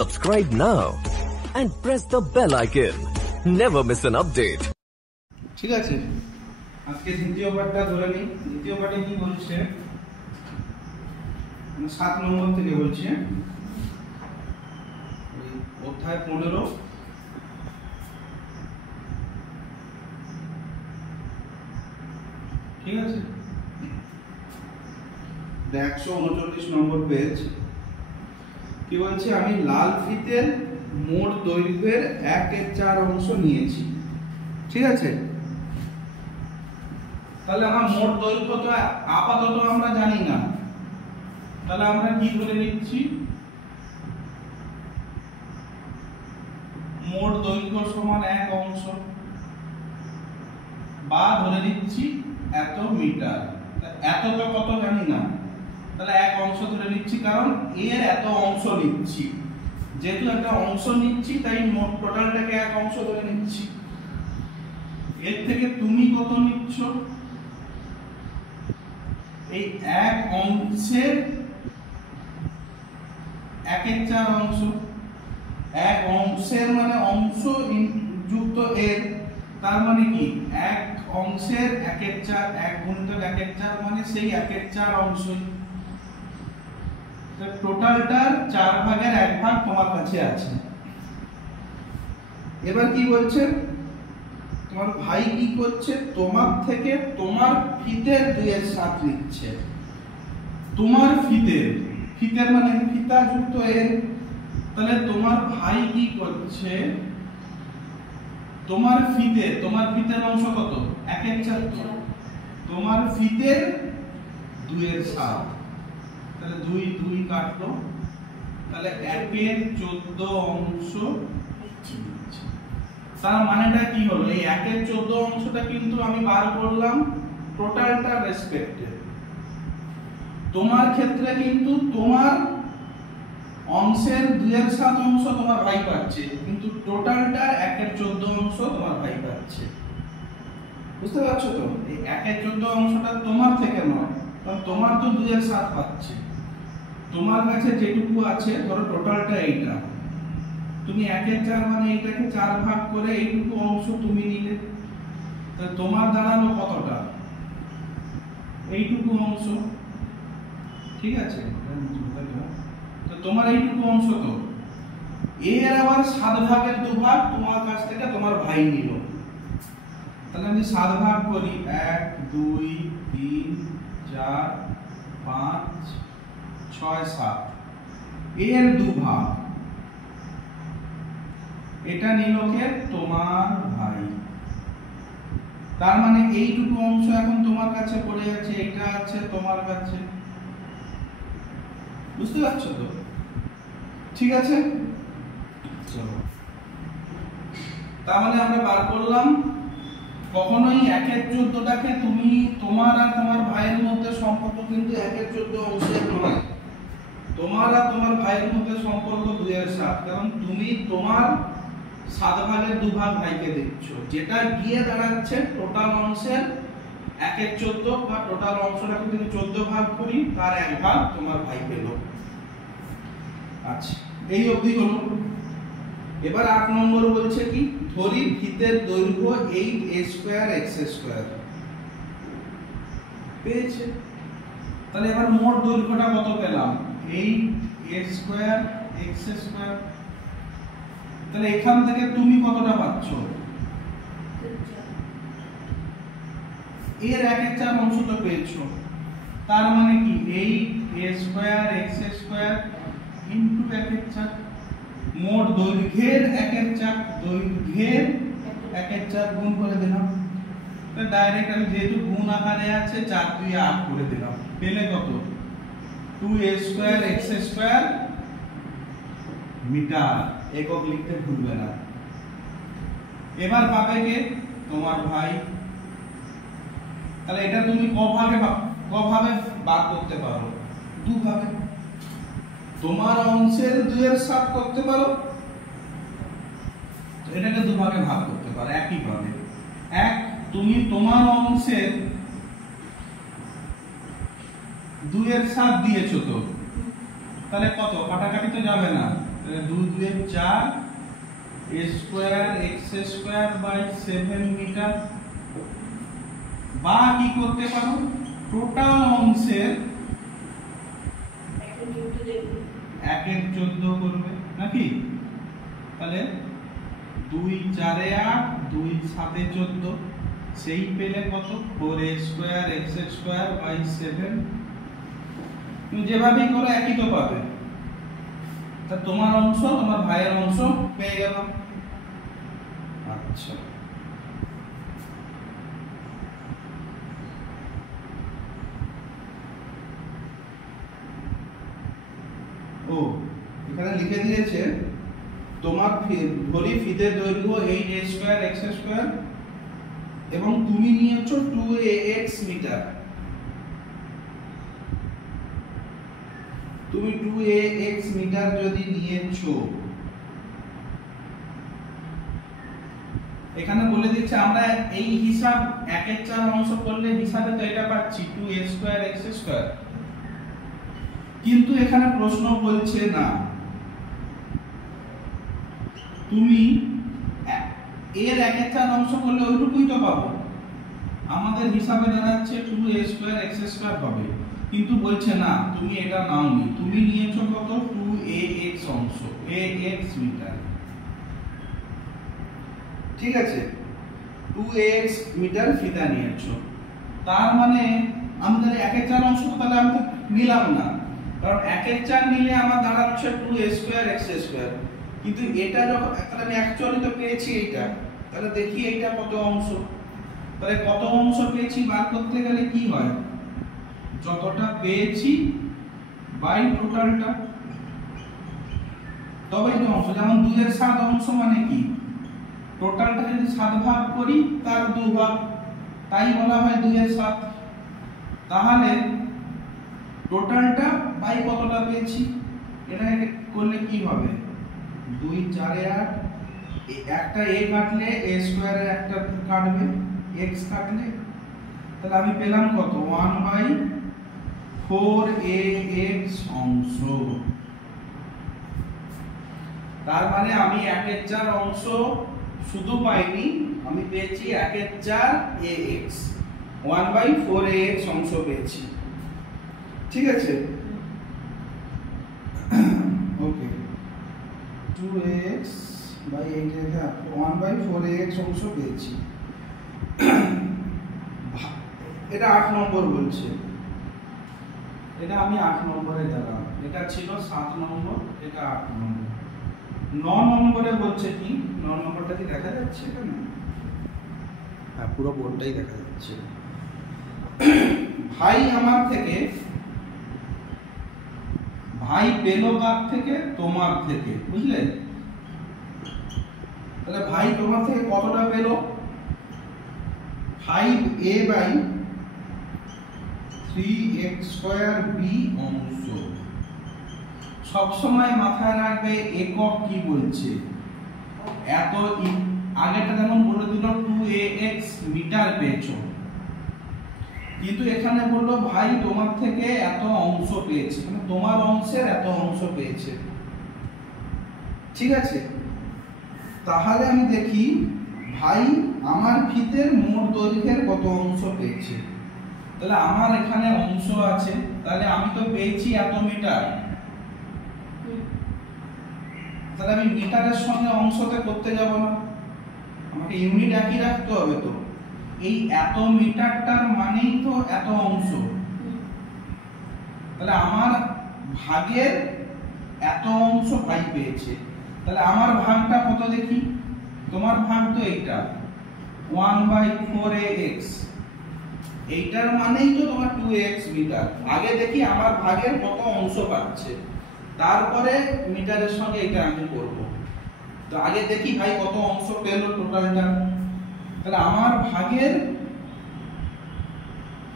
Subscribe now and press the bell icon. Never miss an update. ঠিক আছে, আজকে দ্বিতীয় পার্টটা ধরে নিই। দ্বিতীয় পার্টে কি বলছে, 7 নম্বর থেকে বলছে, অধ্যায় 15, ঠিক আছে, 139 নম্বর পেজ। কি বলছে, আমি লাল ফিতের মোট দৈর্ঘ্যের 1/4 অংশ নিয়েছি। ঠিক আছে, তাহলে আমার মোট দৈর্ঘ্য তো আপাতত আমরা জানি না, তাহলে আমরা কি ধরে নিচ্ছি, মোট দৈর্ঘ্য সমান 1 অংশ, বা ধরে নিচ্ছি এত মিটার। এত তো কত জানি না, তাহলে 1 অংশ ধরে নিচ্ছি, কারণ এর এত অংশ নিচ্ছি। যেহেতু একটা অংশ নিচ্ছি তাই মোট টোটালটাকে 1 অংশ ধরে নিচ্ছি। এর থেকে তুমি কত নিচ্ছ, এই 1 অংশের 1/4 অংশ। 1 অংশের মানে অংশ যুক্ত এর, তার মানে কি 1 অংশের 1/4, 1 গুণিতক 1/4 মানে সেই 1/4 অংশই। টোটালটার 4 ভাগের 1 ভাগ তোমার কাছে আছে। এবার কি বলছে, তোমার ভাই কি করছে, তোমার থেকে তোমার ফিতের 2/7 নিচ্ছে। তোমার ফিতের মানে ফিতা যুক্ত এর, তাহলে তোমার ভাই কি করছে, তোমার ফিতের অংশ কত, 1/4, তোমার ফিতের 2/7, তাহলে 2 কাটলো, তাহলে 1/14 অংশ। তার মানেটা কি হলো, এই 1/14 অংশটা কিন্তু আমি বার করলাম টোটালটা রেসপেক্টে। তোমার ক্ষেত্রে কিন্তু তোমার অংশের 2/7 অংশ তোমার ভাই পাচ্ছে, কিন্তু টোটালটা 1/14 অংশ তোমার ভাই পাচ্ছে। বুঝতে পারছো তো, এই 1/14 অংশটা তোমার থেকে নয়, কারণ তোমার তো 2/7 পাচ্ছে। তোমার কাছে যেটুকু আছে, ধরো টোটালটা এইটা, তুমি 1/4 মানে এটাকে 4 ভাগ করে এইটুকু অংশ তুমি নিলে, তাহলে তোমার দাঁড়ালো কতটা, এইটুকু অংশ। ঠিক আছে, তো তোমার এইটুকু অংশ, তো এর আবার 7 ভাগের 2 ভাগ তোমার কাছ থেকে তোমার ভাই নিল। তাহলে আমি 7 ভাগ করি, 1 2 3 4 5 6 7, এর 2 ভাগ এটা নিল কে, তোমার ভাই। তার মানে এইটুকু অংশ এখন তোমার কাছে পড়ে আছে, এটা আছে তোমার কাছে। বুঝতে পারছো তো, ঠিক আছে। চলো, তার মানে আমরা বার করলাম, কখনোই 1/14টাকে তুমি তোমার আর তোমার ভাইয়ের মধ্যে সম্পর্ক কিন্তু 1/14 অংশের নয়। তোমার আর তোমার ভাইয়ের মধ্যে সম্পর্ক 2/7, কারণ তুমি তোমার 7 ভাগের 2 ভাগ ভাইকে দিচ্ছ, যেটা গিয়ে দাঁড়াচ্ছে টোটাল অংশের 1/14, বা টোটাল অংশটাকে যদি 14 ভাগ করি তার 1 ভাগ তোমার ভাই পেল। আচ্ছা, এই অবধি হলো। এবার 8 নম্বর বলছে কি, ধরি ফিতের দৈর্ঘ্য 8a²x² পেয়েছে। তাহলে এবার মোট দৈর্ঘ্যটা কত পেলাম, 8a²x²। তাহলে এখান থেকে তুমি কতটা পাচ্ছ, এর 1/4 অংশ তো পেয়েছো। তার মানে কি 8a²x² ইনটু 1/4, মোট দৈর্ঘ্যের 1/4, দৈর্ঘ্যের 1/4 গুণ করে দিলাম। তো ডাইরেক্ট আমি যেহেতু গুণ আকারে আছে 4 2 8 করে দিলাম, পেলে কত, 2a²x² মিটার। একক লিখতে ভুলবে না। এবার পাবে কে, তোমার ভাই। তাহলে এটা তুমি কভাবে বার করতে পারো, 2 ভাবে। তোমার অংশের 2/7 করতে পারো, এটাকে 2 ভাগে ভাগ করতে পারো একই ভাবে। তুমি তোমার অংশের 2/7 দিয়েছো, তো তাহলে কত, কাটাকাটি তো যাবে না, তাহলে 2 2 4 a square x square by 7 metre. বা কি করতে পারো, টোটাল অংশের 1/14 করবে নাকি, তাহলে 2 4 এ 8 2 7 এ 14, সেই পেলে কত 4a square x square by 7। তুমি যেভাবেই করো একই তো পাবে। তা তোমার অংশ তোমার ভাইয়ের অংশ পেয়ে গেল। আচ্ছা, ও এখানে লিখে দিয়েছে তোমার ধরি ফিতের দৈর্ঘ্য 8a স্কয়ার x স্কয়ার এবং তুমি নিয়েছো 2ax মিটার। তুমি 2ax মিটার যদি নিয়েছো, এখানে বলে দিচ্ছে আমরা এই হিসাব 1/4 অংশ করলে হিসাবে তো এটা পাচ্ছি 2a স্কয়ার x স্কয়ার, কিন্তু এখানে প্রশ্ন বলছে না তুমি এর 1/4 অংশ করলে ওইটুকুই তো পাবো। আমাদের হিসাবে দাঁড়াচ্ছে 2a স্কয়ার x স্কয়ার পাবে, কিন্তু বলছে না তুমি এটা নাওনি, তুমি নিয়েছো কত 2ax অংশ, ax মিটার। ঠিক আছে, 2ax মিটার ফিতা নিয়েছো, তার মানে আমাদের 1/4 অংশ তাহলে আমি তো নিলাম না, কারণ 1/4 নিলে আমার দাঁড়াচ্ছে 2a স্কয়ার x স্কয়ার, কিন্তু এটা যখন তাহলে আমি অ্যাকচুয়ালি তো পেয়েছি এইটা, তাহলে দেখি এইটা কত অংশ। তাহলে কত অংশ পেয়েছি বার করতে গেলে কি হয়, যতটা পেয়েছি বাই টোটালটা, তবেই তো অংশ। যেমন 2 এর 7 অংশ মানে কি, টোটালটা যদি 7 ভাগ করি তার 2 ভাগ, তাই বলা হয় 2 এর 7। তাহলে টোটালটা বাই কতটা পেয়েছি, এটা করলে কি হবে 2 4 এ 8, একটা a কাটলে a স্কয়ারের একটা কাটবে, x কাটলে, তাহলে আমি পেলাম কত 1/4ax অংশ। তার মানে আমি 1/4 অংশ শুধু পাইনি, আমি পেয়েছি 1/4ax, 1/4ax অংশ পেয়েছি। ঠিক আছে, ওকে, 2ax বাই 8 রেখে 1/4ax অংশ পেয়েছি। এটা 8 নম্বর বলছে, এটা আমি 8 নম্বরে দিলাম, এটা ছিল 7 নম্বর, এটা 8 নম্বর। 9 নম্বরে বলছে কি, 9 নম্বরটা কি দেখা যাচ্ছে এখানে? হ্যাঁ, পুরো বোর্ডটাই দেখা যাচ্ছে। ভাই আমার থেকে, ভাই পেল কার থেকে, তোমার থেকে, বুঝলে? তাহলে ভাই তোমার থেকে কতটা পেল, 5a by 3x square b অংশ। সব সময় মাথায় রাখবে একক কি বলছে, এত আগেটা যেমন বলে দিল 2ax মিটার পেয়েছো, কিন্তু এখানে বললো ভাই তোমার থেকে এত অংশ পেয়েছে, মানে তোমার অংশের এত অংশ পেয়েছে। ঠিক আছে, তাহলে আমি দেখি ভাই আমার ফিতের মোট দৈর্ঘ্যের কত অংশ পেয়েছে। তাহলে আমার এখানে অংশ আছে, তাহলে আমি তো পেয়েছি এত মিটার, তাহলে আমি মিটারের সঙ্গে অংশতে করতে যাব না, আমাকে ইউনিট একই রাখতে হবে। তো এই এত মিটারটার মানেই তো এত অংশ, তাহলে আমার ভাগের এত অংশ ভাই পেয়েছে, তাহলে আমার ভাগটা কত দেখি, তোমার ভাগ তো এইটা 1/4ax, এইটার মানেই তো তোমার 2ax মিটার। আগে দেখি আমার ভাগের কত অংশ পাচ্ছে, তারপরে মিটারের সঙ্গে এটা আমি করব। তো আগে দেখি ভাই কত অংশ পেল টোটালটা, তাহলে আমার ভাগের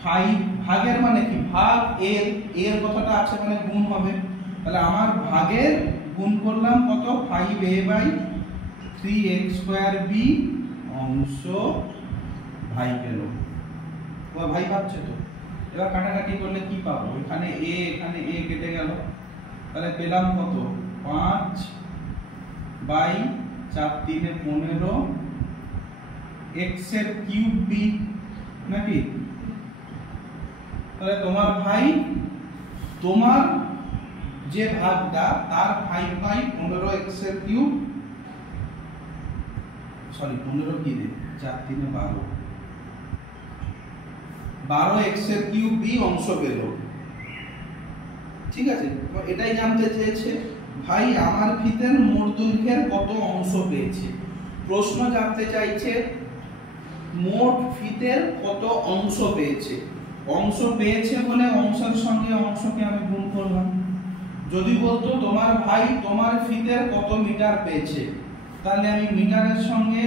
5, ভাগের মানে কি, ভাগ এর, এর কথাটা আছে মানে গুণ হবে, তাহলে আমার ভাগের গুণ করলাম কত 5a by 3x square b অংশ ভাই পেল। তোমরা ভাই পাচ্ছে তো? এবার কাটাকাটি করলে কি পাবো, এখানে a কেটে গেল, তাহলে পেলাম কত 5 বাই 4 3 15 x এর কিউব b নাকি? তাহলে তোমার ভাই তোমার যে ভাগটা তার 5 বাই 15 x এর কিউব, সরি 15 কি রে, 4 3 12 12 x এর কিউব b অংশ পেল। ঠিক আছে, তো এটাই জানতে চেয়েছে ভাই আমার ফিতের মোট দৈর্ঘ্যের কত অংশ পেয়েছে। প্রশ্ন জানতে চাইছে মোট ফিতের কত অংশ পেয়েছে। অংশ পেয়েছে বলে অংশের সঙ্গে অংশকে আমি গুণ করলাম। যদি বলতো তোমার ভাই তোমার ফিতের কত মিটার পেয়েছে, তাহলে আমি মিটারের সঙ্গে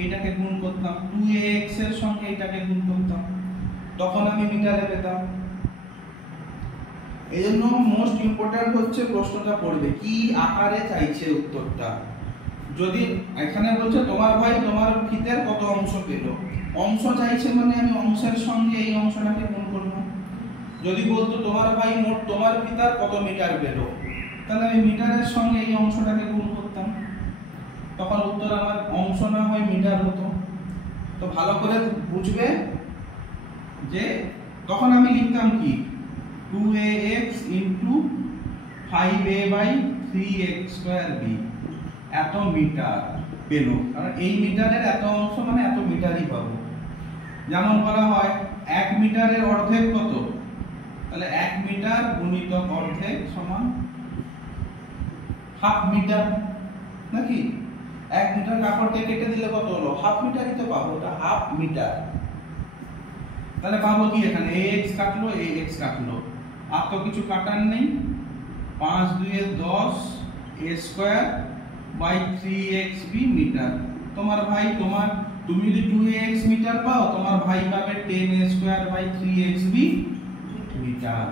এইটাকে গুণ করতাম, 2ax এর সঙ্গে এটাকে গুণ করতাম, তখন আমি মিটারে পেতাম। এইজন্য মোস্ট ইম্পর্টেন্ট হচ্ছে প্রশ্নটা পড়বে কি আকারে চাইছে উত্তরটা। যদি এখানে বলছে তোমার ভাই তোমার ফিতের কত অংশ পেল, অংশ চাইছে মানে আমি অংশের সঙ্গে এই অংশটাকে গুণ করলাম। যদি বলতো তোমার ভাই মোট তোমার ফিতার কত মিটার পেল, তাহলে আমি মিটারের সঙ্গে এই অংশটাকে গুণ করতাম, তখন উত্তর আমার অংশ না হয় মিটার হতো। তো ভালো করে বুঝবে যে তখন আমি লিখতাম কি 2ax into 5a by 3x square b এত মিটার পেল। কারণ এই মিটারের এত অংশ মানে এত মিটারই পাবো। যেমন বলা হয় 1 মিটারের অর্ধেক কত, তাহলে 1 মিটার গুণিতক অর্ধেক সমান হাফ মিটার নাকি? 1 মিটার কাপড়কে কেটে দিলে কত হলো, হাফ মিটারই তো পাবো, এটা হাফ মিটার। তাহলে পাবো কি এখানে ax কাটলো ax কাটলো, আর তো কিছু কাটার নেই। 5 2 10 a square by 3xb metre. তোমার ভাই তোমার তুমি যদি 2ax মিটার পাও, তোমার ভাই পাবে 10a square by 3xb metre.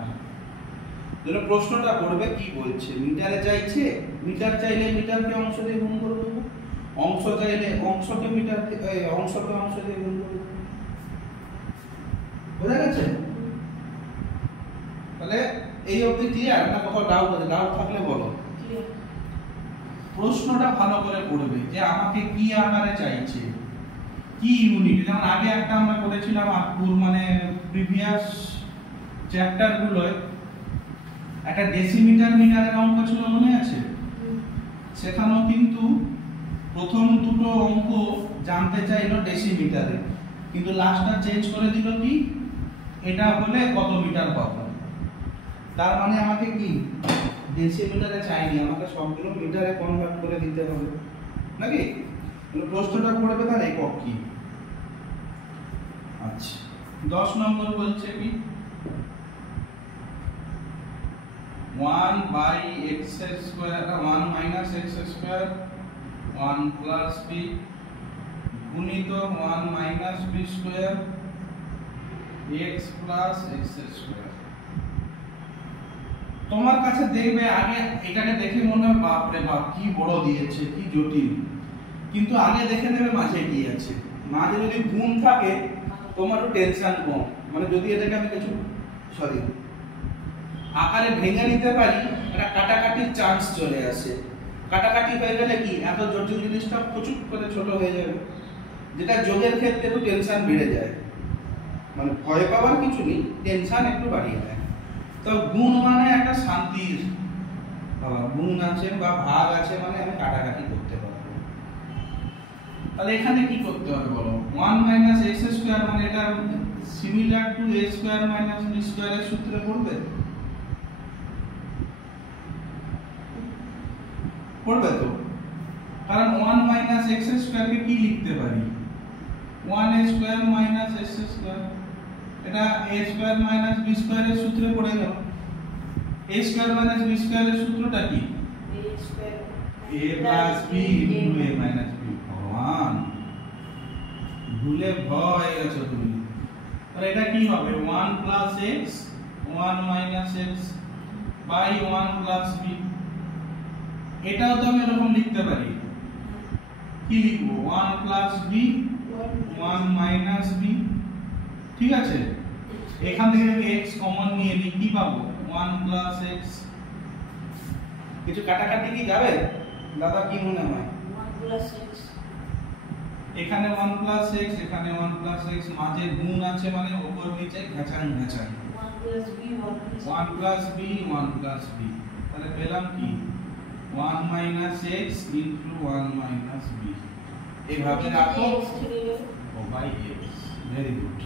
তাহলে প্রশ্নটা পড়বে কি বলছে, মিটারে চাইছে, মিটার চাইলে মিটারকে অংশ দিয়ে গুণ করে দেব, অংশ চাইলে অংশকে মিটার অংশকে অংশ দিয়ে গুণ করে দেব। বুঝা গেছে? তাহলে এই অবধি ক্লিয়ার না? কোথাও ডাউট আছে? ডাউট থাকলে বলো। প্রশ্নটা ভালো করে পড়বে যে আমাকে কি আকারে চাইছে, কি ইউনিট। যেমন আগে একটা আমরা করেছিলাম আপুর মানে প্রিভিয়াস চ্যাপ্টার গুলোয় একটা ডেসিমিটার মিটারের অঙ্ক ছিল, মনে আছে? সেখানেও কিন্তু প্রথম দুটো অঙ্ক জানতে চাইলো ডেসিমিটারে, কিন্তু লাস্টটা চেঞ্জ করে দিল কি এটা হলে কত মিটার পাবো। তার মানে আমাকে কি ডেসিমিটারে চাইনি, আমাকে সবগুলো মিটারে কনভার্ট করে দিতে হবে নাকি? প্রশ্নটা পড়বে তার একক কি। আচ্ছা 10 নম্বর বলছে কি 1 by x square 1 minus x square 1 plus b গুণিত 1 minus b square x plus x square. তোমার কাছে দেখবে আগে এটাকে দেখে মনে হয় বাপ রে বাপ কি বড় দিয়েছে, কি জটিল, কিন্তু আগে দেখে নেবে মাঝে কি আছে। মাঝে যদি গুণ থাকে তোমার তো টেনশন কম, মানে যদি এটাকে আমি কিছু সরি আকারে ভেঙে নিতে পারি, একটা কাটাকাটির চান্স চলে আসে। কাটাকাটি হয়ে গেলে কি এত জটিল জিনিসটা প্রচুর করে ছোট হয়ে যাবে, যেটা যোগের ক্ষেত্রে একটু টেনশন বেড়ে যায়। মানে ভয় পাওয়ার কিছু নেই, টেনশন একটু বাড়িয়ে দেয়। তো গুণ মানে একটা শান্তির, বাবা গুণ আছে বা ভাগ আছে মানে আমি কাটাকাটি করতে পারবো। তাহলে এখানে কি করতে হবে বলো, 1 মাইনাস x স্কয়ার মানে এটা similar to a square minus b স্কয়ারের সূত্রে পড়বে, পড়বে তো। কারণ 1 মাইনাস x স্কয়ার কে কি লিখতে পারি, 1a square minus x square, এটা a স্কয়ার মাইনাস b স্কয়ারের সূত্রে পড়ে গেল। a স্কয়ার মাইনাস b স্কয়ারের সূত্রটা কি, a square a plus b into a minus b। ভগবান ভুলে ভয় গেছো তুমি। তাহলে এটা কি হবে 1 plus x 1 minus x by 1 plus b। এটাও তো আমি এরকম লিখতে পারি, কি লিখবো 1 প্লাস b 1 মাইনাস b। ঠিক আছে, এখান থেকে আমি x কমন নিয়ে নিই, কি পাবো 1 প্লাস x। কিছু কাটাকাটি কি যাবে, দাদা কি মনে হয়? 1 plus x এখানে 1 plus x, এখানে 1 plus x, মাঝে গুণ আছে মানে উপর নিচে ঘেঁচাং ঘেঁচাং। 1 plus b 1 plus b 1 plus b, তাহলে পেলাম কি 1 minus x into 1 minus b। এইভাবে রাখো ও বাই x। Very good.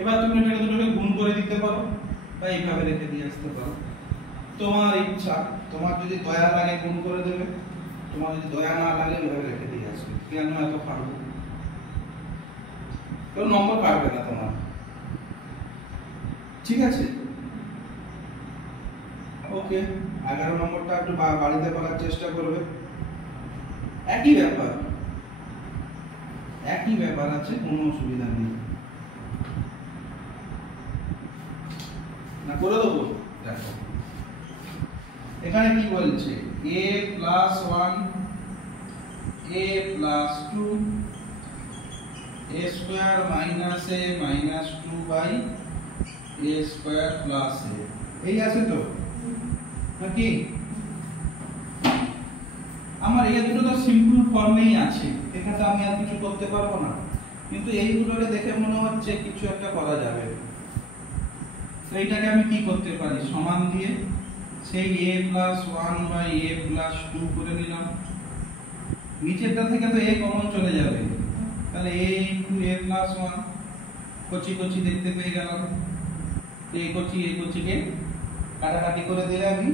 এবার তুমি এটাকে দুটোকে গুণ করে দিতে পারো বা এইভাবে রেখে দিয়ে আসতে পারো, তোমার ইচ্ছা। তোমার যদি দয়া লাগে গুণ করে দেবে, তোমার যদি দয়া না লাগে ওইভাবে রেখে দিয়ে আসবে। কেন এত পারবো? কেউ নম্বর কাটবে না তোমার, ঠিক আছে? ওকে, 11 নম্বরটা একটু বাড়িতে করার চেষ্টা করবে। একই ব্যাপার আছে, কোনো অসুবিধা নেই। না করে দেবো? দেখো এখানে কি বলছে, a plus 1 a plus 2 a square minus a minus 2 by a square plus a, এই আছে তো নাকি? আমার এই দুটো তো সিম্পল ফর্মেই আছে, এখানে আমি আর কিছু করতে পারবো না, কিন্তু এই দুটোকে দেখে মনে হচ্ছে কিছু একটা করা যাবে। সেইটাকে আমি কি করতে পারি, সমান দিয়ে সেই a plus 1 by a plus 2 করে নিলাম। নিচেরটা থেকে তো a কমন চলে যাবে, তাহলে a into a plus 1 কচি কচি দেখতে পেয়ে গেলাম। a কচিকে কাটাকাটি করে দিলে আমি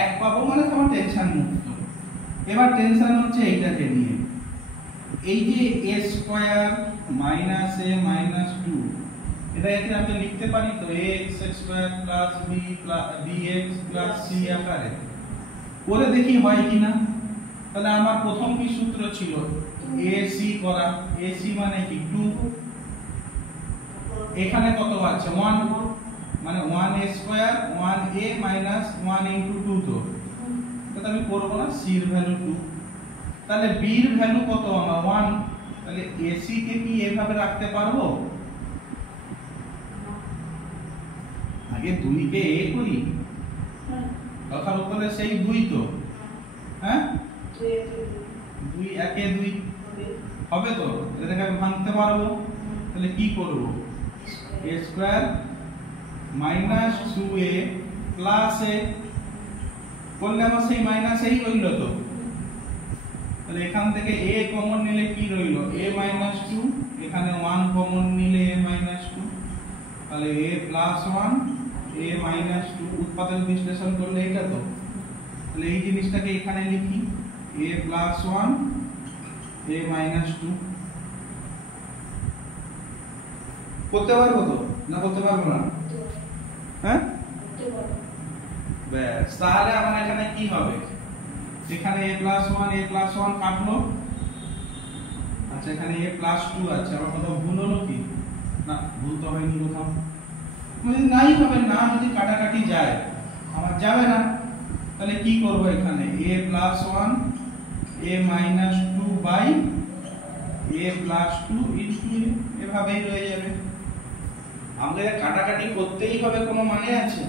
এক পাবো, মানে তোমার টেনশন মুক্ত। এবার টেনশন হচ্ছে এইটাকে নিয়ে, এই যে a square minus a minus 2, এটা এখানে আমি লিখতে পারি তো ax square plus bx plus c আকারে করে দেখি হয় কিনা। তাহলে আমার প্রথম কি সূত্র ছিল, ac করা, ac মানে কি 2, এখানে কত আছে 1, মানে 1a square 1a minus 1 into 2, তো তাহলে আমি করব না, c এর ভ্যালু 2, তাহলে b এর ভ্যালু কত আমার 1, তাহলে ac কে কি এভাবে রাখতে পারবো? আগে 2 কে a করি, কথার উপরে সেই 2 তো, হ্যাঁ 2 একে 2 হবে তো, এটাকে আমি ভাঙতে পারবো। তাহলে কি করব, a square minus 2a plus a করলে আমার সেই মাইনাস এই রইল তো, তাহলে এখান থেকে a কমন নিলে কি রইল, a মাইনাস 2, এখানে 1 কমন নিলে a মাইনাস 2, তাহলে a প্লাস 1 a মাইনাস 2, উৎপাদক বিশ্লেষণ করলে এটা তো, তাহলে এই জিনিসটাকে এখানে লিখি a প্লাস 1 a মাইনাস 2। করতে পারবো তো না করতে পারবো না? হ্যাঁ ব্যাস, তাহলে আমার এখানে কি হবে, এখানে a প্লাস 1 কাটলো, আচ্ছা এখানে a প্লাস 2 আছে, আমার কোথাও ভুল হলো কি? না, ভুল তো হয়নি কোথাও। যদি নাই হবে না, যদি কাটাকাটি যায় আমার যাবে না, তাহলে কি করব, এখানে a plus 1 a minus 2 by a plus 2 into এভাবেই রয়ে যাবে। আমাদের কাটাকাটি করতেই হবে, কোনো মানে আছে?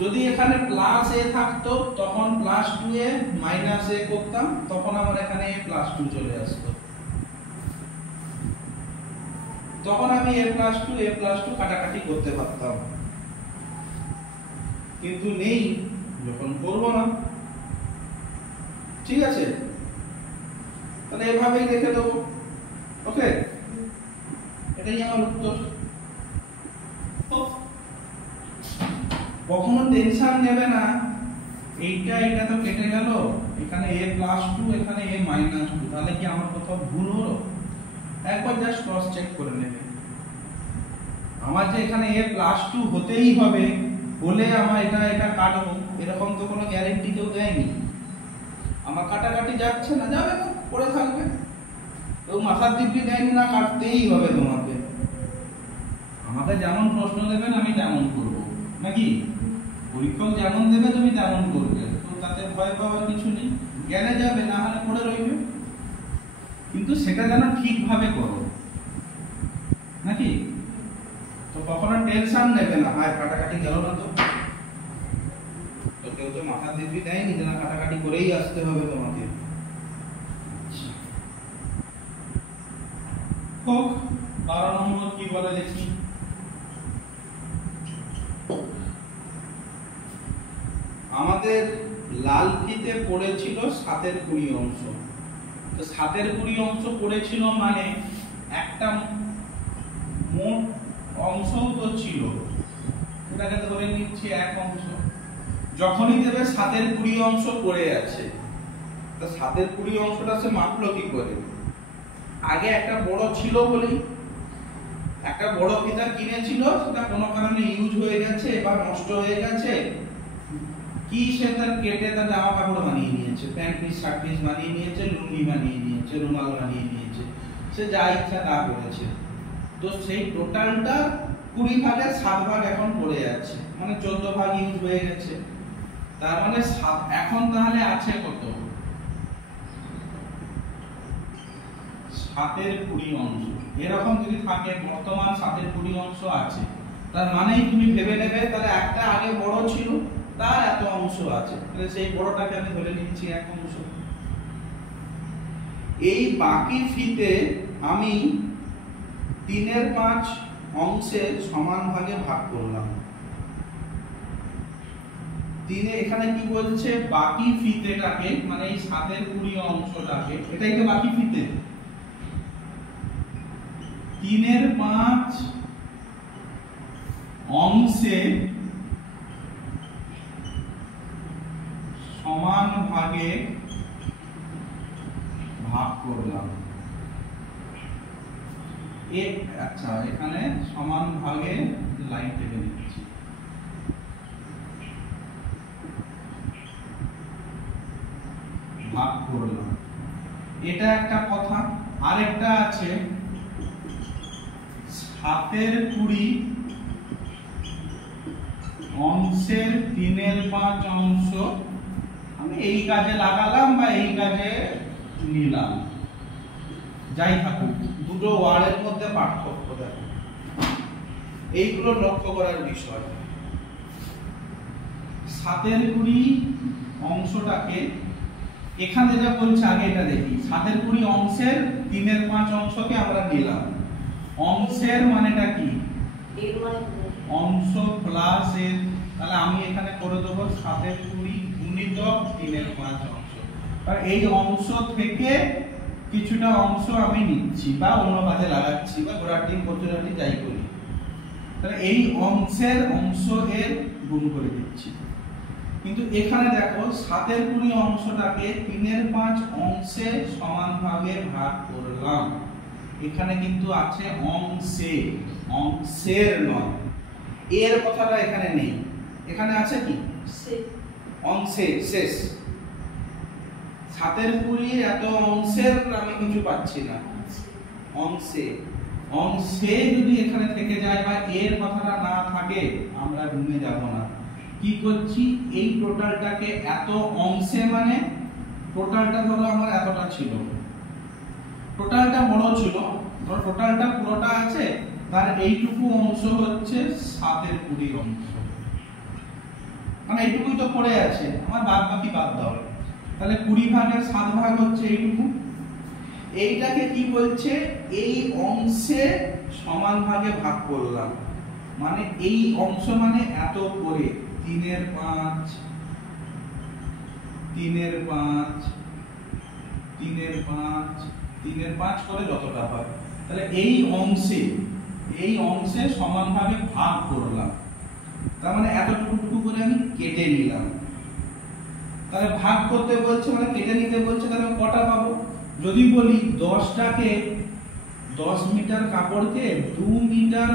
যদি এখানে প্লাস a থাকতো তখন প্লাস 2a মাইনাস a করতাম, তখন আমার এখানে a প্লাস 2 চলে আসতো, তখন আমি a প্লাস 2 কাটাকাটি করতে পারতাম, কিন্তু নেই যখন করব না। ঠিক আছে, তাহলে এভাবেই রেখে দেবো। ওকে, এটাই আমার উত্তর। কখনো টেনশন নেবে না, এইটা তো কেটে গেল, এখানে a প্লাস 2 এখানে a মাইনাস 2, তাহলে কি আমার কোথাও ভুল হলো? একবার জাস্ট ক্রস চেক করে নেবে। আমার যে এখানে a প্লাস 2 হতেই হবে বলে আমার এটা কাটবো, এরকম তো কোনো গ্যারান্টি কেউ দেয়নি। আমার কাটাকাটি যাচ্ছে না, যাবে না, পড়ে থাকবে, কেউ মাথার দিব্যি দেয়নি না, কাটতেই হবে তোমাকে। আমাকে যেমন প্রশ্ন দেবেন আমি তেমন করবো, নাকি পরীক্ষক যেমন দেবে তুমি তেমন করবে, তো তাতে ভয় পাওয়ার কিছু নেই, জ্ঞানে যাবে, না হলে পড়ে রইবে, কিন্তু সেটা যেন ঠিকভাবে করো, নাকি? তো কখনো টেনশন নেবে না, আর কাটাকাটি গেল না তো কেউ তো মাথা মাথা দিবি নাই, নিজেরা কাটাকাটি করেই আসতে হবে তোমাকে। হোক, 12 নম্বর কি বলে দেখি। আমাদের লাল ফিতে পড়েছিল 7 এর 20 অংশ। তো 7 এর 20 অংশ পড়েছিল মানে একটা মোট অংশও তো ছিল, এটাকে ধরে নিচ্ছি 1 অংশ। যখনই দেবে 7 এর 20 অংশ পড়ে আছে, তো 7 এর 20 অংশটা সে মাপলো কি করে? আগে একটা বড় ছিল বলি, একটা বড় ফিতা কিনেছিল, সেটা কোনো কারণে ইউজ হয়ে গেছে বা নষ্ট হয়ে গেছে, কি সে তার কেটে তার জামা কাপড় বানিয়ে নিয়েছে, প্যান্ট পিস শার্ট পিস বানিয়ে নিয়েছে, লুঙ্গি বানিয়ে নিয়েছে, রুমাল বানিয়ে নিয়েছে, সে যা ইচ্ছা তা করেছে। তো সেই টোটালটা 20 ভাগের 7 ভাগ এখন পড়ে আছে, মানে 14 ভাগ ইউজ হয়ে গেছে। তার মানে এখন তাহলে আছে কত? 7 এর 20 অংশ। এরকম যদি থাকে বর্তমান 7 এর 20 অংশ আছে, তার মানেই তুমি ভেবে নেবে তাহলে একটা আগে বড় ছিল, তার এত অংশ আছে, তাহলে সেই বড়টাকে আমি ধরে নিচ্ছি 1 অংশ। এই বাকি ফিতে আমি 3 এর 5 অংশে সমান ভাগে ভাগ করলাম। 3 এখানে কি বলছে? বাকি ফিতেটাকে, মানে এই 7 এর 20 অংশটাকে, এটাই তো বাকি ফিতে। 3 এর 5 অংশে সমান ভাগে ভাগ করলাম। আচ্ছা, এখানে সমান ভাগে লাইন টেনে নিচ্ছি। ভাগ করলাম, এটা একটা কথা। আরেকটা আছে 7 এর 20 অংশের 3 এর 5 অংশ আমি এই কাজে লাগালাম বা এই কাজে নিলাম, যাই থাকুক, দুটো ওয়ার্ডের মধ্যে পার্থক্য দেখো, এইগুলো লক্ষ্য করার বিষয়। 7 এর 20 অংশটাকে এখানে যেটা বলছে আগে এটা দেখি। 7 এর 20 অংশের 3 এর 5 অংশকে আমরা নিলাম। অংশের মানেটা কি? এর মানে অংশ প্লাস এর, তাহলে আমি এখানে করে দেব 7 এর 20 গুণিতক 3 এর 5 অংশ। আর এই অংশ থেকে কিছুটা অংশ আমি নিচ্ছি বা অন্য কাজে লাগাচ্ছি বা ঘোরাটিং প্রচুরাটি যাই করি, তাহলে এই অংশের অংশ এর গুণ করে দিচ্ছি। কিন্তু এখানে দেখো 7 এর 20 অংশটাকে 3 এর 5 অংশে সমান ভাগে ভাগ করলাম। এখানে কিন্তু আছে অংশে, অংশের নয়, এর কথাটা এখানে নেই। এখানে আছে কি? অংশে, শেষ। 7 এর 20 এত অংশের আমি কিছু পাচ্ছি না, অংশে। অংশে যদি এখানে থেকে যায় বা এর কথাটা না থাকে, আমরা ঘুমে যাব না। কি করছি? এই টোটালটাকে এত অংশে, মানে টোটালটা ধরো আমার এতটা ছিল, টোটালটা বড় ছিল, ধরো টোটালটা পুরোটা আছে, তার এইটুকু অংশ হচ্ছে 7 এর 20 অংশ, মানে এইটুকুই তো পড়ে আছে, আমার বাদ বাকি বাদ দাও। তাহলে 20 ভাগের 7 ভাগ হচ্ছে এইটুকু। এইটাকে কি বলছে? এই অংশে সমান ভাগে ভাগ করলাম, মানে এই অংশ মানে এত করে 3 এর 5, 3 এর 5, 3 এর 5, 3 এর 5 করে যতটা হয়, তাহলে এই অংশে সমান ভাগে ভাগ করলাম। তার মানে এতটুকু করে আমি কেটে নিলাম। তাহলে ভাগ করতে বলছে মানে কেটে নিতে বলছে, তাহলে কটা পাবো? যদি বলি 10টাকে, 10 মিটার কাপড়কে 2 মিটার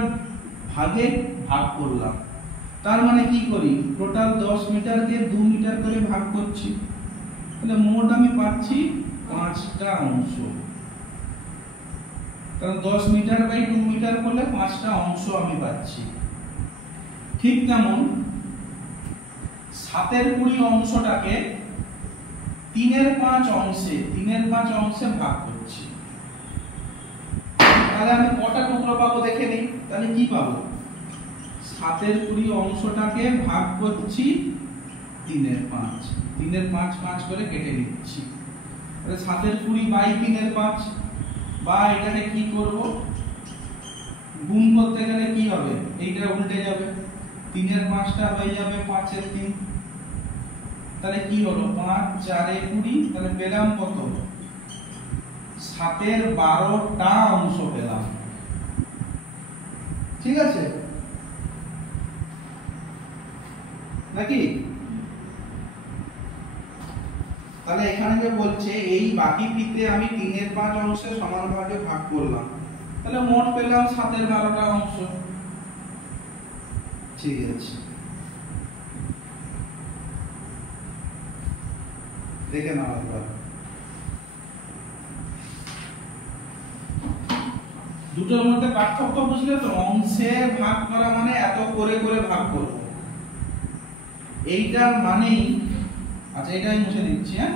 ভাগে ভাগ করলাম, তার মানে কি করি? টোটাল 10 মিটারকে 2 মিটার করে ভাগ করছি, তাহলে মোট আমি পাচ্ছি 5টা অংশ। তাহলে 10 মিটার বাই 2 মিটার করলে 5টা অংশ আমি পাচ্ছি। ঠিক তেমন 7 এর 20 অংশটাকে 3 এর 5 অংশে ভাগ করছি, তাহলে আমি কটা টুকরো পাবো দেখে নিই। তাহলে কি পাবো? 7 এর 20 অংশটাকে ভাগ করছি 3 5 3 5 5 করে কেটে নিচ্ছি। তাহলে 7 20 বাই 3 5, বা এটাকে কি করব, গুণ করতে গেলে কি হবে, এইটা উল্টে যাবে, 3 5টা হয়ে যাবে 5 3, তাহলে কি হলো 5 4 20, তাহলে পেলাম কত, 7 12টা অংশ পেলাম। ঠিক আছে নাকি? তাহলে এখানে যে বলছে এই বাকি ফিতে আমি 3 5 অংশে সমান ভাগে ভাগ করলাম, তাহলে মোট পেলাম 7 12টা অংশ। ঠিক আছে, দেখে নাও একবার। দুটোর মধ্যে পার্থক্য বুঝলে তো? অংশে ভাগ করা মানে এত করে করে ভাগ করব, এইটার মানেই, আচ্ছা এটাই মুছে দিচ্ছি, হ্যাঁ,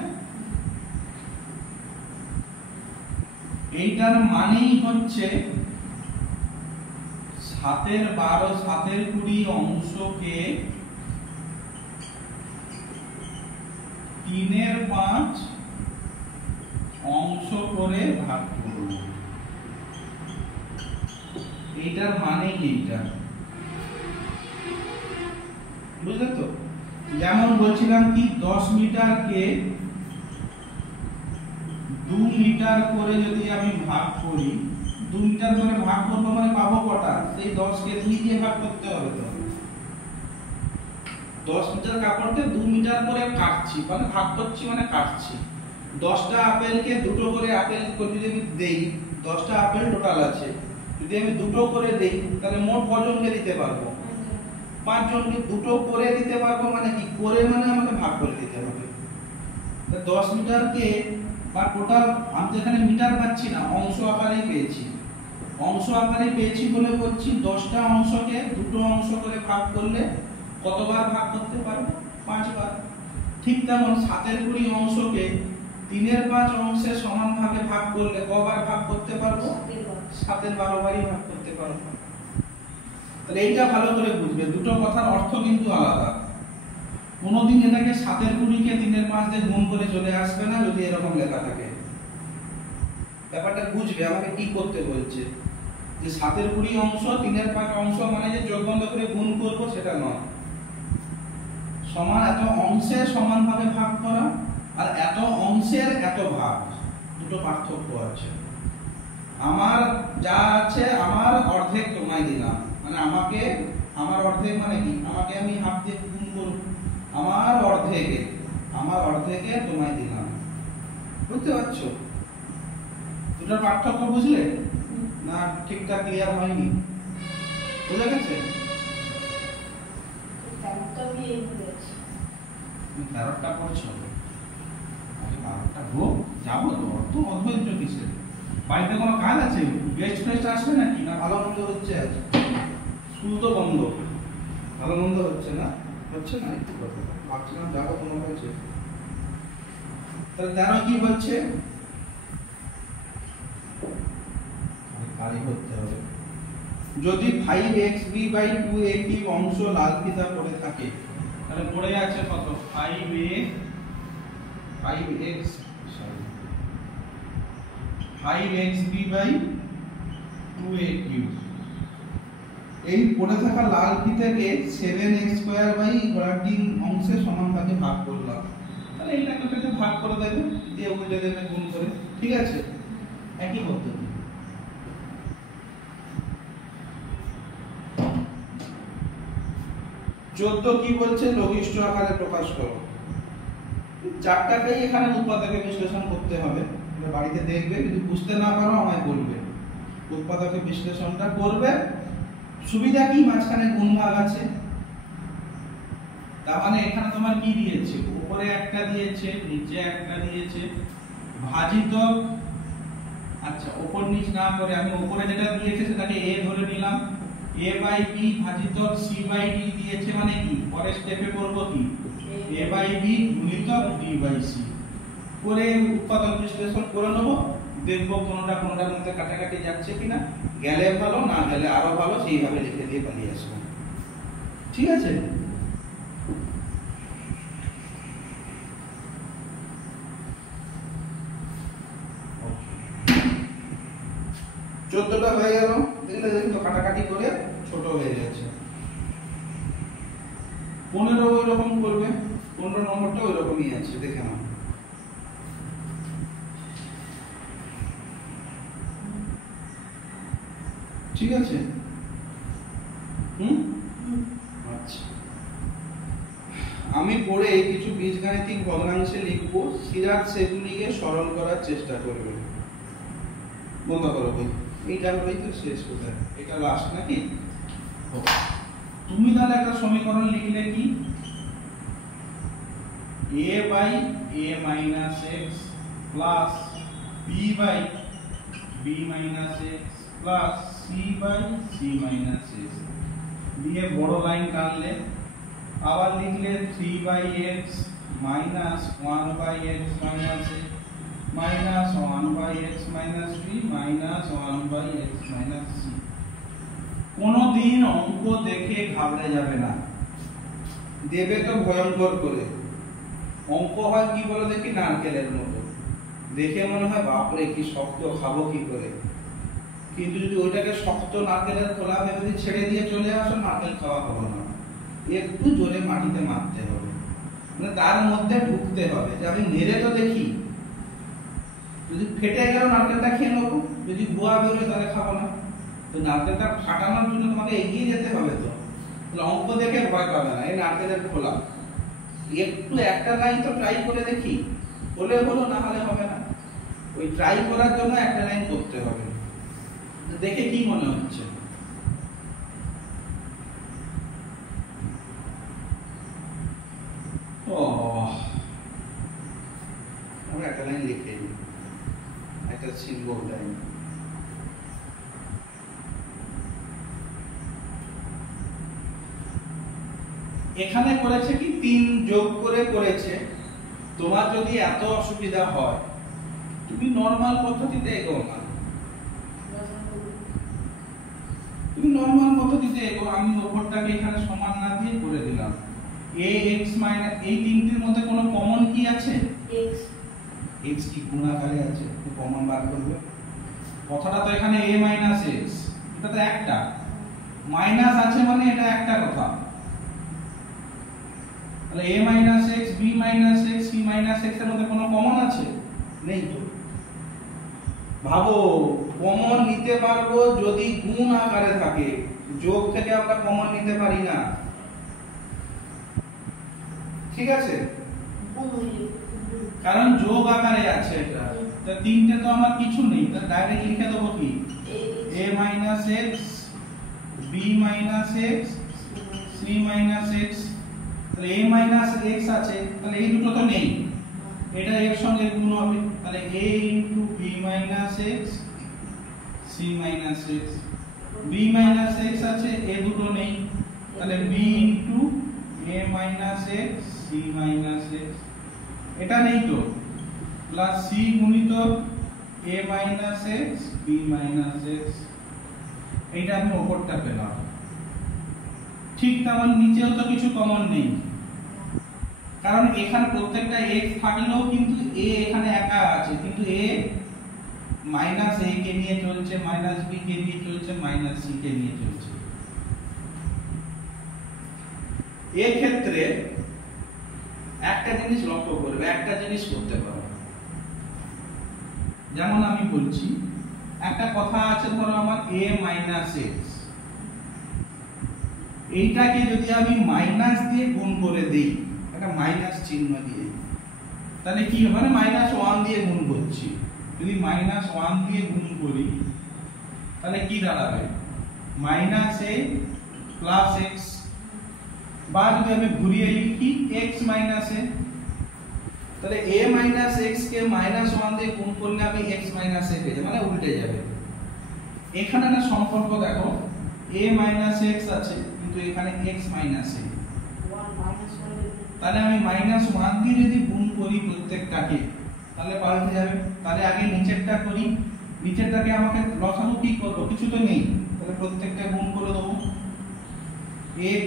এইটার মানেই হচ্ছে 7 12 7 20 অংশকে 3 5 অংশ করে ভাগ করব, এইটার মানে এইটা, বুঝলে তো? যেমন বলছিলাম কি 10 মিটারকে 2 মিটার করে যদি আমি ভাগ করি, 2 মিটার করে ভাগ করব মানে পাবো কটা, সেই 10 কে 2 দিয়ে ভাগ করতে হবে। তো 10 মিটার কাপড়কে 2 মিটার করে কাটছি, মানে ভাগ করছি মানে কাটছি। 10টা আপেলকে দুটো করে আপেল যদি আমি দেই, 10টা আপেল টোটাল আছে, যদি আমি দুটো করে দেই তাহলে মোট কজনকে দিতে পারবো, 5 জনকে। দুটো করে দিতে পারবো মানে কি, করে মানে আমাকে ভাগ করে দিতে হবে। 10 মিটারকে বা টোটাল, আমি তো এখানে মিটার পাচ্ছি না, অংশ আকারেই পেয়েছি, অংশ আকারে পেয়েছি বলে বলছি 10টা অংশকে দুটো অংশ করে ভাগ করলে কতবার ভাগ করতে পারবো, 5 বার। ঠিক তেমন 7 20 অংশকে 3 5 অংশে সমান ভাগে ভাগ করলে কবার ভাগ করতে পারবো, 7 12 বারই ভাগ করতে পারবো। তাহলে এইটা ভালো করে বুঝবে, দুটো কথার অর্থ কিন্তু আলাদা। কোনোদিন এটাকে 7 20 কে 3 5 দিয়ে গুণ করে চলে আসবে না যদি এরকম লেখা থাকে। ব্যাপারটা বুঝবে আমাকে কি করতে বলছে, যে 7 20 অংশ 3 5 অংশ মানে যে যোগ বন্ধ করে গুণ করব সেটা নয়, সমান এত অংশে সমান ভাগে ভাগ করা আর এত অংশের এত ভাগ, দুটো পার্থক্য আছে। আমার যা আছে আমার অর্ধেক তোমায় দিলাম, মানে আমাকে, আমার অর্ধেক মানে কি, আমাকে আমি হাফ দিয়ে গুণ করব, আমার অর্ধেকে তোমায় দিলাম। বুঝতে পারছো? দুটোর পার্থক্য বুঝলে না? ঠিকঠাক ক্লিয়ার হয়নি? বুঝে গেছে? 13টা পড়ছো, আগে 12টা হোক, যাবো তো, অত অধৈর্য কিসের? বাড়িতে কোনো কাজ আছে? গেস্ট ফেস্ট আসবে নাকি? না ভালো মন্দ হচ্ছে আজ? স্কুল তো বন্ধ, ভালো মন্দ হচ্ছে না? হচ্ছে না, একটু কথা ভাবছিলাম যাবো তোমার কাছে। তাহলে 13 কি হচ্ছে, যদি 5xb/2ab অংশ লাল ফিতা পড়ে থাকে, তাহলে পড়ে আছে কত, 5xb/2a3। এই পড়ে থাকা লাল ফিতাকে 7x²/3 অংশে সমান ভাগে ভাগ করলাম, তাহলে এইটাকে ভাগ করে দেবে, দিয়ে উল্টে দেবে গুণ করে। ঠিক আছে, একই পদ্ধতি। 14 কি বলছে, লঘিষ্ঠ আকারে প্রকাশ করো। 4টাকেই এখানে উৎপাদকে বিশ্লেষণ করতে হবে, বাড়িতে দেখবে, যদি বুঝতে না পারো আমায় বলবে, উৎপাদকে বিশ্লেষণটা করবে। সুবিধা কি, মাঝখানে গুণ ভাগ আছে, তার মানে এখানে তোমার কি দিয়েছে, উপরে একটা দিয়েছে, নিচে একটা দিয়েছে, ভাজিতক, আচ্ছা উপর নিচ না করে আমি উপরে যেটা দিয়েছে সেটাকে a ধরে নিলাম, a/b ভাজিতক c/d দিয়েছে, মানে কি পরের স্টেপে করব কি, a/b গুণিতক d/c করে উৎপাদক বিশ্লেষণ করে নেব, দেখব কোনটার মধ্যে কাটাকাটি যাচ্ছে কিনা, গেলে ভালো, না গেলে আরো ভালো, সেইভাবে লিখে দিয়ে পালিয়ে আসবো। ঠিক আছে। 14টা হয়ে গেল, দেখলে দেখো কাটাকাটি করে ছোট হয়ে যাচ্ছে। 15 ওই রকম করবে, 15 নম্বরটা ওই রকমই আছে, দেখে নাও। ঠিক আছে? আচ্ছা, আমি পড়ে কিছু বীজগাণিতিক ভগ্নাংশে লিখবো, সিরাজ সেগুলিকে সরল করার চেষ্টা করবে। বন্ধ করো বই, এইটা হলেই তো শেষ কোথায়, এটা লাস্ট নাকি? তুমি তাহলে একটা সমীকরণ লিখলে কি, a by a minus x plus b by b minus x plus c by c minus x দিয়ে বড় লাইন টানলে, আবার লিখলে 3 by x minus 1 by x minus a minus 1 by x minus b minus 1 by x minus c। কোনদিন অঙ্ক দেখে ঘাবড়ে যাবে না, দেবে তো ভয়ঙ্কর করে। অঙ্ক হয় কি বলে দেখি, নারকেলের মতো, দেখে মনে হয় বাপরে কি শক্ত, খাবো কি করে। কিন্তু যদি ওইটাকে শক্ত নারকেলের খোলা ভেবে যদি ছেড়ে দিয়ে চলে আসো, নারকেল খাওয়া হবে না, একটু জোরে মাটিতে মারতে হবে, মানে তার মধ্যে ঢুকতে হবে যে আমি নেড়ে তো দেখি, যদি ফেটে গেল নারকেলটা খেয়ে নেবো, যদি বোয়া বেরোয় তাহলে খাবো না। তো নারকেলটা ফাটানোর জন্য তোমাকে এগিয়ে যেতে হবে। তো অঙ্ক দেখে ভয় পাবে না, এই নারকেলের খোলা, একটু একটা লাইন তো ট্রাই করে দেখি, হলে হলো, না হলে হবে না। ওই ট্রাই করার জন্য একটা লাইন করতে হবে। দেখে কি মনে হচ্ছে? ও আমরা একটা লাইন লিখে দিই, একটা সিম্বল লাইন। এখানে করেছে কি 3 যোগ করে করেছে। তোমার যদি এত অসুবিধা হয়, তুমি নরমাল পদ্ধতিতে এগো না, তুমি নরমাল পদ্ধতিতে এগো। আমি ওপরটাকে এখানে সমান না দিয়ে করে দিলাম ax মাইনাস, এই তিনটির মধ্যে কোনো কমন কি আছে? x। x কি গুণাকারে আছে, তো কমন বার করবে। কথাটা তো এখানে a মাইনাস x, এটা তো একটা মাইনাস আছে, মানে এটা একটা কথা। তাহলে a minus x, b minus x, c minus x এর মধ্যে কোনো কমন আছে? নেই তো। ভাবো, কমন নিতে পারবো যদি গুণ আকারে থাকে, যোগ থেকে আমরা কমন নিতে পারি না। ঠিক আছে? কারণ যোগ আকারে আছে এটা, তো তিনটে তো আমার কিছু নেই, তো ডাইরেক্ট লিখে দেবো কি a minus x, b minus x, c minus x। তাহলে a মাইনাস x আছে, তাহলে এই দুটো তো নেই, এটা এর সঙ্গে গুণ হবে, তাহলে a into b minus x, c minus x। b minus x আছে, এ দুটো নেই, তাহলে b into a minus x, c minus x। এটা নেই তো, প্লাস c গুণিত a minus x, b minus x। এইটা আমি উপরটা পেলাম। ঠিক তেমন নিচেও তো কিছু কমন নেই, কারণ এখানে প্রত্যেকটা x থাকলেও কিন্তু a এখানে একা আছে, কিন্তু a মাইনাস a কে নিয়ে চলছে, মাইনাস b কে নিয়ে চলছে, মাইনাস c কে নিয়ে চলছে। এই ক্ষেত্রে একটা জিনিস লক্ষ্য করবে, একটা জিনিস করতে পারো। যেমন আমি বলছি, একটা কথা আছে, ধরো আমার a মাইনাস x, এইটাকে যদি আমি মাইনাস দিয়ে গুণ করে দেই, একটা মাইনাস চিহ্ন দিয়ে, তাহলে কি হবে? মানে মাইনাস 1 দিয়ে গুণ করছি, যদি মাইনাস 1 দিয়ে গুণ করি তাহলে কি দাঁড়াবে? মাইনাস a প্লাস x, বা যদি আমি ঘুরিয়ে লিখি x মাইনাস a, তাহলে a minus x K minus 1 দিয়ে গুণ করলে আমি x মাইনাস a পেয়ে যাব, মানে উল্টে যাবে। এখানে একটা সম্পর্ক দেখো, a মাইনাস x আছে, কিন্তু এখানে x মাইনাস a, তাহলে আমি মাইনাস 1 দিয়ে যদি গুণ করি প্রত্যেকটাকে, তাহলে পাল্টে যাবে। তাহলে আগে নিচেরটা করি, নিচেরটাকে আমাকে লসাগু কি করব? কিছু তো নেই, তাহলে প্রত্যেকটা গুণ করে দেব।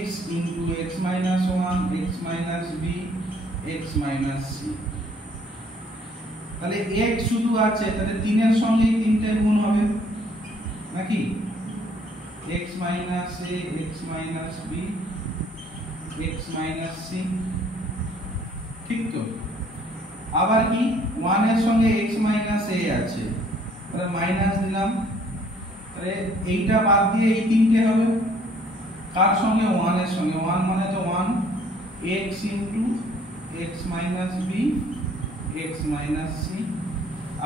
x into x minus 1, x minus b, x minus c। তাহলে x শুধু আছে, তাহলে 3 এর সঙ্গে 3টে গুণ হবে, নাকি x minus a x minus b x minus c, ঠিক তো? আবার কি 1 এর সঙ্গে x মাইনাস a আছে, তাহলে মাইনাস দিলাম, তাহলে এইটা বাদ দিয়ে এই তিনটে হবে কার সঙ্গে? 1 এর সঙ্গে। 1 মানে তো 1 x into x minus b x minus c,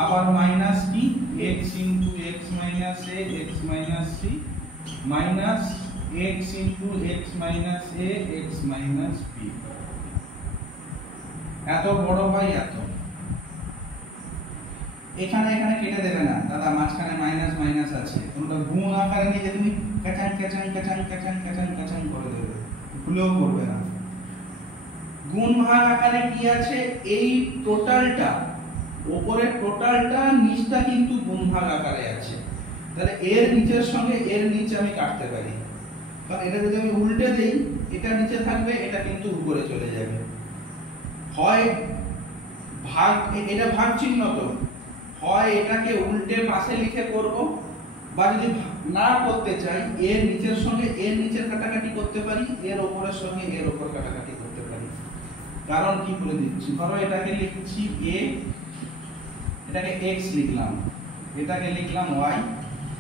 আবার মাইনাস কি x into x minus a x minus c minus x into x minus a x minus b। এত বড় ভাই এত, এখানে এখানে কেটে দেবে না দাদা, মাঝখানে মাইনাস মাইনাস আছে, তোমরা গুণ আকারে নিয়ে যে তুমি কাচাং কাচাং কাচাং কাচাং কাচাং কাচাং করে দেবে, ভুলেও করবে না। গুণ ভাগ আকারে কি আছে? এই টোটালটা, উপরের টোটালটা, নিচটা কিন্তু গুণ ভাগ আকারে আছে, তাহলে এর নিচের সঙ্গে এর নিচে আমি কাটতে পারি, কারণ এটা যদি আমি উল্টে দেই এটা নিচে থাকবে, এটা কিন্তু উপরে চলে যাবে। হয় ভাগ, এটা ভাগ চিহ্ন তো, হয় এটাকে উল্টে পাশে লিখে করব, বা যদি না করতে চাই এর নিচের সঙ্গে এর নিচের কাটাকাটি করতে পারি, এর উপরের সঙ্গে এর উপর কাটাকাটি করতে পারি। কারণ কি বলে দিচ্ছি, ধরো এটাকে লিখছি a, এটাকে x লিখলাম, এটাকে লিখলাম y,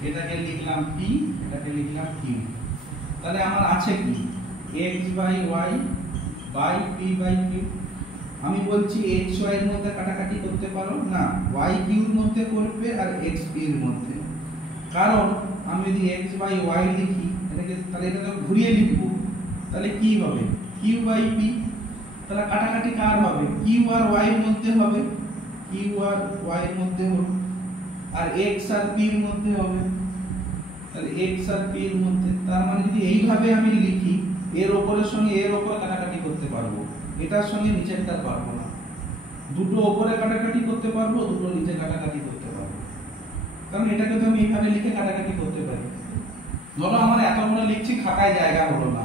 এটাকে লিখলাম p, এটাকে লিখলাম q, তাহলে আমার আছে কি x by y by p by q। আমি বলছি x y এর মধ্যে কাটাকাটি করতে পারো না, y q এর মধ্যে করবে আর x p এর মধ্যে। কারণ আমি যদি x বাই y লিখি এটাকে, তাহলে এটা তো ঘুরিয়ে লিখব, তাহলে কি হবে q বাই p, তাহলে কাটাকাটি কার হবে? q আর y এর মধ্যে হবে, q আর y এর মধ্যে হবে, আর x আর p এর মধ্যে হবে, তাহলে x আর p এর মধ্যে। তার মানে যদি এইভাবে আমি লিখি, এর উপরের সঙ্গে এর উপর কাটাকাটি করতে পারবো, এটার সঙ্গে নিচেরটা পারবো না। দুটো উপরে কাটাকাটি করতে পারবো, দুটো নিচে কাটাকাটি করতে পারবো, কারণ এটাকে তো আমি এইভাবে লিখে কাটাকাটি করতে পারি। ধরো আমার এত বড় লিখছি, খাতায় জায়গা হলো না,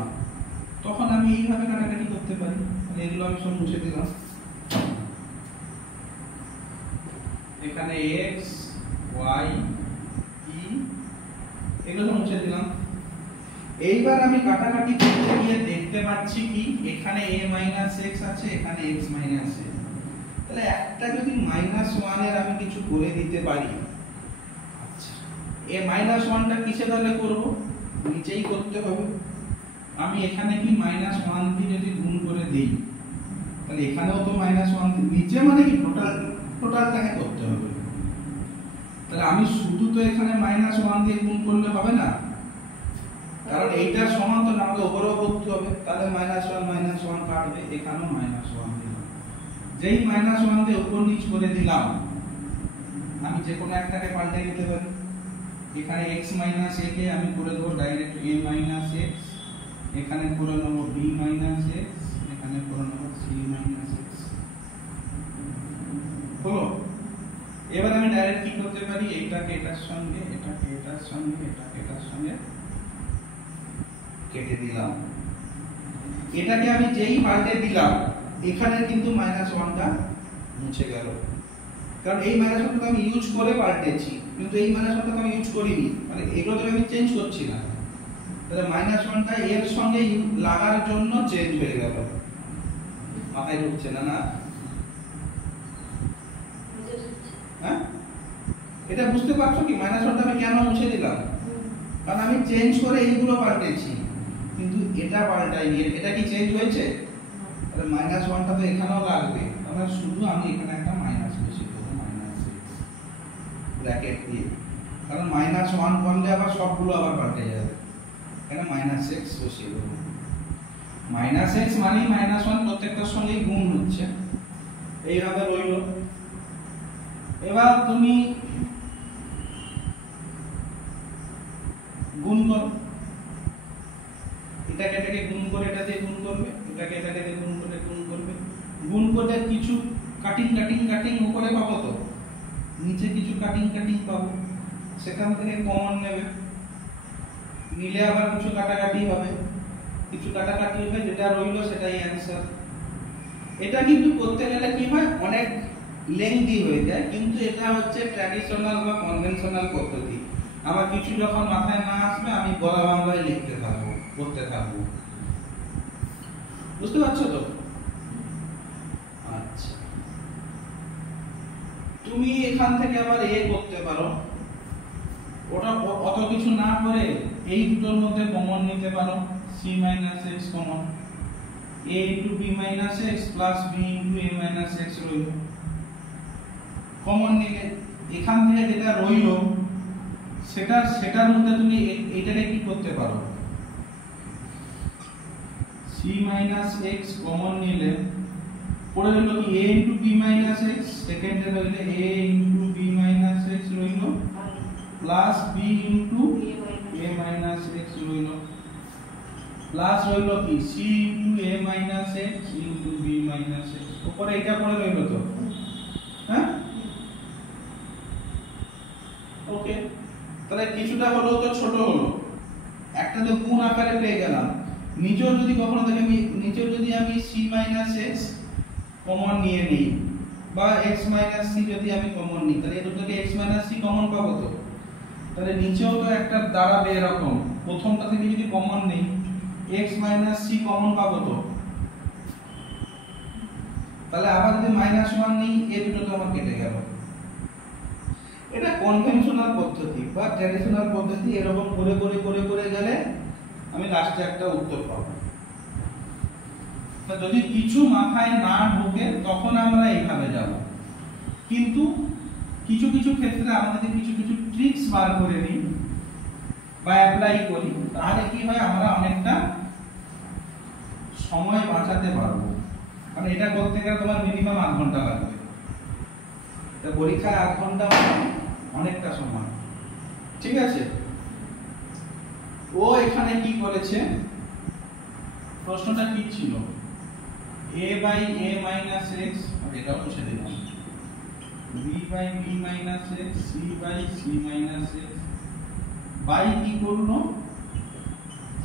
তখন আমি এইভাবে কাটাকাটি করতে পারি। এগুলো আমি সব মুছে দিলাম, এখানে x y e এগুলো মুছে দিলাম। এইবার আমি কাটাকাটি করতে গিয়ে দেখতে পাচ্ছি কি এখানে a x আছে, এখানে x a, তাহলে একটা যদি -1 এর আমি কিছু করে দিতে পারি, আচ্ছা a -1টা কিসে তাহলে করব? নিচেই করতে হবে। আমি এখানে কি -1 দিয়ে যদি গুণ করে দেই, তাহলে এখানেও তো -1 নিচে, মানে কি টোটালটাকে করতে হবে। তাহলে আমি শুধু তো এখানে -1 দিয়ে গুণ করলে হবে না, কারণ এইটার সমান তো আমাকে উপরেও করতে হবে, তাহলে -1 কাটবে, এখানেও -1 দিলাম। যেই -1 দিয়ে উপর নিচ করে দিলাম, আমি যে কোনো একটাকে পাল্টে নিতে পারি। এখানে x a কে আমি করে দেবো ডাইরেক্ট a x, এখানে করে নেব b x, এখানে করে নেব c x। হলো? এবার আমি ডাইরেক্ট কি করতে পারি, এইটাকে এটার সঙ্গে, এটাকে এটার সঙ্গে, এটাকে এটার সঙ্গে কেটে দিলাম। এটাকে আমি যেই পাল্টে দিলাম, এখানে কিন্তু -1টা মুছে গেল, কারণ এই -1টা আমি ইউজ করে পাল্টেছি, কিন্তু এই -1টা আমি ইউজ করিনি, মানে এগুলো তো আমি চেঞ্জ করছি না। তাহলে -1টা এর সঙ্গে লাগার জন্য চেঞ্জ হয়ে গেল। মাথায় ঢুকছে না? না, হ্যাঁ, এটা বুঝতে পারছো কি -1টা আমি কেন মুছে দিলাম? কারণ আমি চেঞ্জ করে এইগুলো পাল্টেছি, কিন্তু এটা পাল্টাইনি। এটা কি চেঞ্জ হয়েছে? তাহলে -1টা তো এখানেও লাগবে, তাহলে শুধু আমি এখানে একটা মাইনাস বসিয়ে দেবো, -6 ব্র্যাকেট দিয়ে, কারণ -1 করলে আবার সবগুলো আবার পাল্টে যাবে। এখানে -6 বসিয়ে দেবো। -x মানে -1 প্রত্যেকটার সঙ্গেই গুণ হচ্ছে, এইভাবে রইল। এবার তুমি গুণ করো, এটাকে এটাকে গুণ করে এটা দিয়ে গুণ করবে, এটাকে এটাকে দিয়ে গুণ করে গুণ করবে, গুণ করে কিছু কাটিং কাটিং কাটিং উপরে পাবো, তো নিচে কিছু কাটিং কাটিং পাবো, সেখান থেকে কমন নেবে, নিলে আবার কিছু কাটাকাটি হবে, কিছু কাটাকাটি হবে, যেটা রইলো সেটাই অ্যানসার। এটা কিন্তু করতে গেলে কি হয়, অনেক লেংদি হয়ে যায়, কিন্তু এটা হচ্ছে ট্র্যাডিশনাল বা কনভেনশনাল পদ্ধতি। আমার কিছু যখন মাথায় না আসবে আমি গলা বাংলায় লিখতে থাকবো, করতে থাকবো। বুঝতে পারছো তো? আচ্ছা, তুমি এখান থেকে আবার এ করতে পারো, ওটা অত কিছু না করে এই দুটোর মধ্যে কমন নিতে পারো, c - x common, a * b - x plus b * a - x রইল। কমন নিলে এখান থেকে যেটা রইল সেটার মধ্যে তুমি এটাকে কি করতে পারো, c - x কমন নিলে পড়ে রইল কি a * b - x, সেকেন্ডে রইল a * b - x রইল প্লাস b * a - x রইল প্লাস রইল কি c * a - x * b - x। উপরে এটা পড়ে রইল তো, হ্যাঁ? ওকে, তাহলে কিছুটা হলো তো ছোট হলো, একটা তো গুণ আকারে পেয়ে গেলাম। নিচেও যদি কখনো দেখে নিচেও যদি আমি c - x কমন নিয়ে নিই বা x - c যদি আমি কমন নিই, তাহলে এর থেকে x - c কমন পাবো তো। তাহলে নিচেও তো একটা দাঁড়াবে এরকম, প্রথমটা থেকে যদি কমন নেই x - c কমন পাবো তো। তাহলে আবার যদি -1 নেই, এই দুটো তো আমার কেটে গেল। এটা কনভেনশনাল পদ্ধতি বা ট্র্যাডিশনাল পদ্ধতি, এরকম করে করে করে করে গেলে আমি লাস্টে একটা উত্তর পাবো। যদি কিছু মাথায় না ঢোকে তখন আমরা এইভাবে যাব, কিন্তু কিছু কিছু ক্ষেত্রে আমরা যদি কিছু কিছু ট্রিক্স বার করে নিই বা অ্যাপ্লাই করি, তাহলে কি হয়, আমরা অনেকটা সময় বাঁচাতে পারবো। কারণ এটা করতে গেলে তোমার মিনিমাম 8 ঘন্টা লাগবে, তা পরীক্ষায় 8 ঘন্টা অনেকটা সময়। ঠিক আছে, ও এখানে কি করেছে, প্রশ্নটা কি ছিল, a by a minus x, এটাও মুছে দিলাম, b by b minus x, c by c minus x, by কি করলো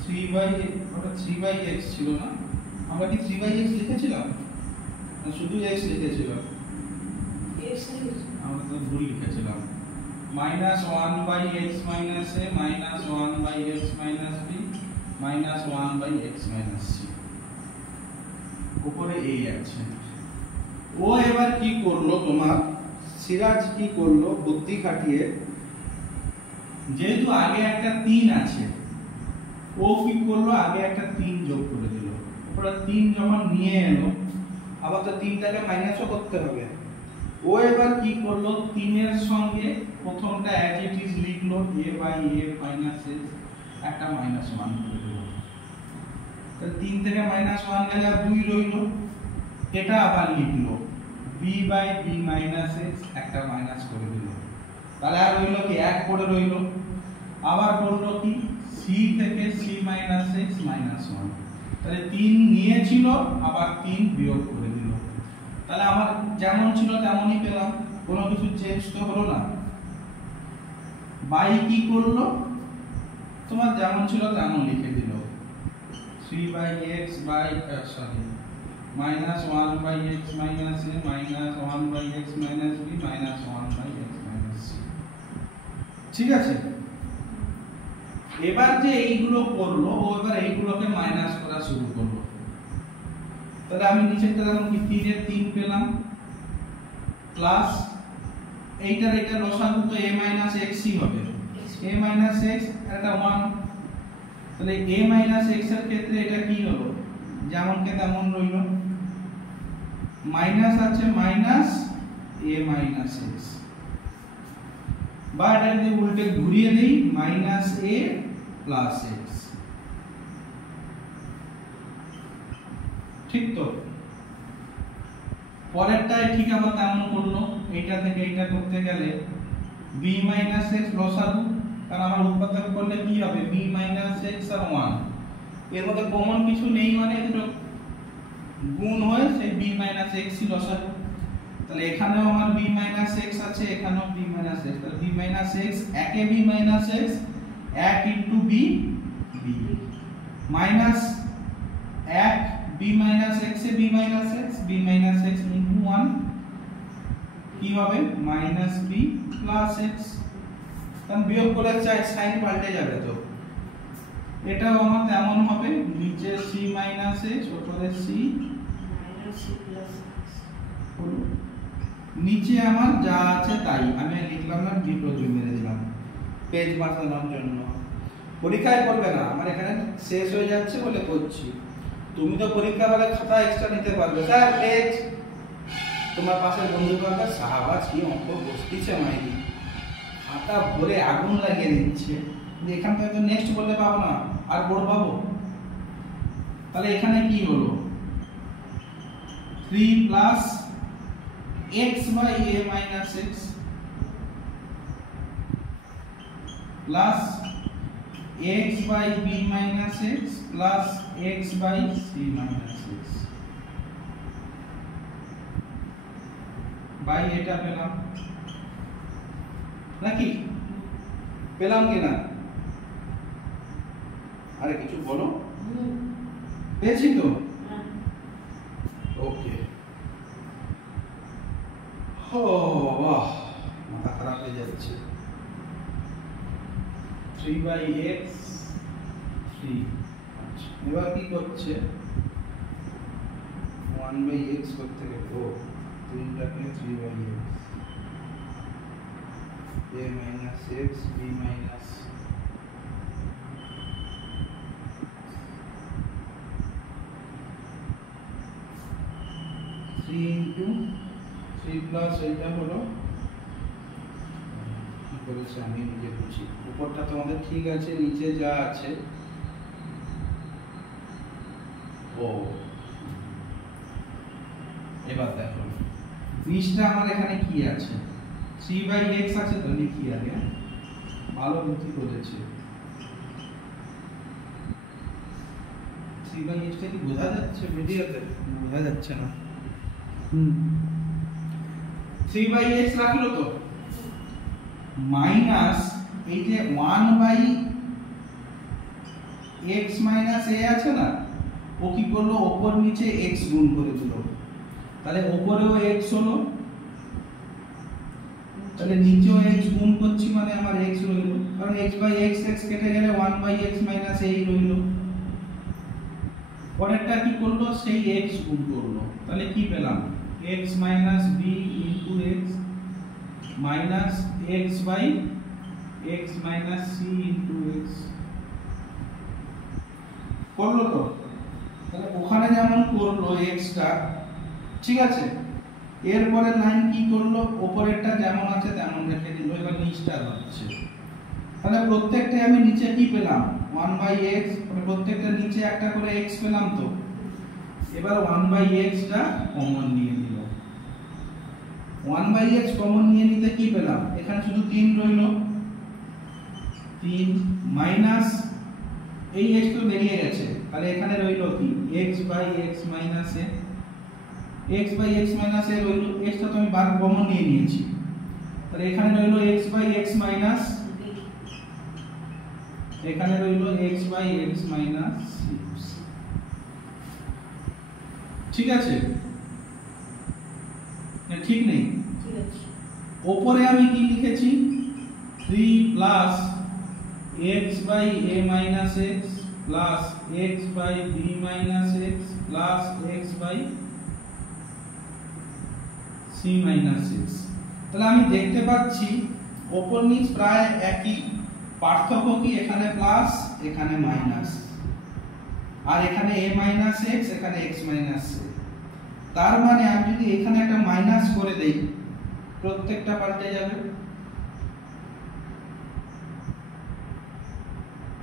3 by, ওটা 3 by x ছিল না, আমরা কি 3 by x লিখেছিলাম না শুধু x লিখেছিলাম? আমরা তো ভুল লিখেছিলাম। -1 by x minus a minus 1 by x minus b minus 1 by x minus c, উপরে এই আছে। ও এবার কি করলো, তোমার সিরাজ কি করলো, বুদ্ধি খাটিয়ে, যেহেতু আগে একটা 3 আছে, ও কি করলো, আগে একটা 3 যোগ করে দিল। উপরে 3 যখন নিয়ে এলো, আবার তো 3টাকে মাইনাসও করতে হবে। ও এবার কি করলো, 3 এর সঙ্গে প্রথমটা অ্যাজ ইট ইজ লিখলো, a by a minus x, একটা -1 করে দিল। তাহলে 3 থেকে -1 গেলে আর 2 রইল, এটা আবার লিখলো b by b minus x, একটা মাইনাস করে দিল। তাহলে আর রইল কি 1 করে রইল। আবার করলো কি c থেকে c minus x minus 1, তাহলে 3 নিয়েছিল, আবার 3 বিয়োগ করে দিল। তাহলে আমার যেমন ছিল তেমনই পেলাম, কোনো কিছু চেঞ্জ তো হলো না। বাই কি করলো, তোমার যেমন ছিল তেমন লিখে দিল, 3 by x by -1 by x minus a minus 1 by x minus b minus 1 by x minus c। ঠিক আছে, এবার যে এইগুলো করলো, ও এবার এইগুলোকে মাইনাস করা শুরু করলো। তাহলে আমি নিচেরটা যেমন কি 3 এর 3 পেলাম, প্লাস এইটার এটা লসাগু তো a minus x ই হবে, a minus x এটা 1, তাহলে a minus x এর ক্ষেত্রে এটা কি হলো, যেমন কে তেমন রইল, মাইনাস আছে মাইনাস a minus x, বা এটা যদি উল্টে ঘুরিয়ে দেই মাইনাস a প্লাস x। ঠিক তো, পরেরটায় ঠিক আবার তেমন করলো, এইটা থেকে এইটা করতে গেলে b minus x লসাগু, কারণ আমার উৎপাদক করলে কি হবে, b minus x আর 1, এর মধ্যে কমন কিছু নেই, মানে দুটো গুণ হয়ে সেই b minus x ই লসাগু। তাহলে এখানেও আমার b minus x আছে, এখানেও b minus x, তাহলে b minus x, একে b minus x 1 into b, b minus 1 b minus x এ b minus x, b minus x into 1 কি হবে minus b plus x। কারণ বিয়োগ করে সাইন পাল্টে যাবে। তো এটাও আমার তেমন হবে, নিচে c মাইনাস x উপরে c মাইনাস c প্লাস নিচে আমার যা আছে তাই আমি লিখলাম না, বিপ্রতি মেরে দিলাম পেজ বাঁচানোর জন্য। পরীক্ষায় করবে না, আমার এখানে শেষ হয়ে যাচ্ছে বলে করছি। তুমি তো পরীক্ষা হলে খাতা এক্সট্রা নিতে পারবে, স্যার পেজ তোমার পাশে বন্ধু পাবে সাহাবাজ কি অঙ্ক বসতিছে মাইরি, খাতা ভরে আগুন লাগিয়ে দিচ্ছে। এখান থেকে তো নেক্সট বলতে পাবো না, আর বোর্ড পাবো। তাহলে এখানে কি হলো, 3 plus x by a minus x plus x by b minus x plus x by c minus x by এটা পেলাম নাকি, পেলাম কিনা? আরে কিছু বলো, পেয়েছি তো? ওকে। বাহ, মাথা খারাপ হয়ে যাচ্ছে। 3 by x 3। আচ্ছা, এবার কি করছে, 1 by x করতে গেলে 3টাকে 3 by x a minus x b minus 3 into 3 plus এটা হলো কি করেছে আমি নিজে বুঝি, উপরটা তোমাদের ঠিক আছে, নিচে যা আছে ও। এবার দেখো নিচটা আমার এখানে কি আছে, 3 by x আছে তো, লিখি আগে, ভালো বুদ্ধি করেছে। 3 by x টা কি বোঝা যাচ্ছে ভিডিওতে? বোঝা যাচ্ছে না। 3 by x রাখলো তো, মাইনাস এই যে 1 by x minus a আছে না, ও কি করলো, উপর নিচে x গুণ করে দিল। তাহলে উপরেও x হলো, তাহলে নিচেও x গুণ করছি মানে আমার x রইলো, কারণ x by x কেটে গেলে 1 by x minus a রইলো। পরেরটা কি করলো, সেই x গুণ করলো, তাহলে কি পেলাম, x minus b into x minus x by x minus c into x করলো তো। তাহলে ওখানে যেমন করলো x টা, ঠিক আছে, এরপরের লাইন কি করলো, উপরেরটা যেমন আছে তেমন রেখে দিল, এবার নিচটা হচ্ছে। তাহলে প্রত্যেকটাই আমি নিচে কি পেলাম, 1 by x, মানে প্রত্যেকটা নিচে একটা করে x পেলাম তো। এবার 1 by x টা কমন নিয়ে নিল, 1 by x কমন নিয়ে নিতে কি পেলাম, এখানে শুধু 3 রইল, 3 মাইনাস এই x তো বেরিয়ে গেছে, তাহলে এখানে রইল কি, x by x minus a, x by x minus a রইল, x টা তো আমি বার কমন নিয়ে নিয়েছি, তাহলে এখানে রইল x by x minus, এখানে রইল x by x minus 6। ঠিক আছে না, ঠিক নেই? ঠিক আছে। উপরে আমি কি লিখেছি, 3 plus x by a minus x plus x by b minus x plus x by c minus x। তাহলে আমি দেখতে পাচ্ছি উপর নিচ প্রায় একই, পার্থক্য কি, এখানে প্লাস এখানে মাইনাস, আর এখানে a minus x এখানে x minus a। তার মানে আমি যদি এখানে একটা মাইনাস করে দেই, প্রত্যেকটা পাল্টে যাবে,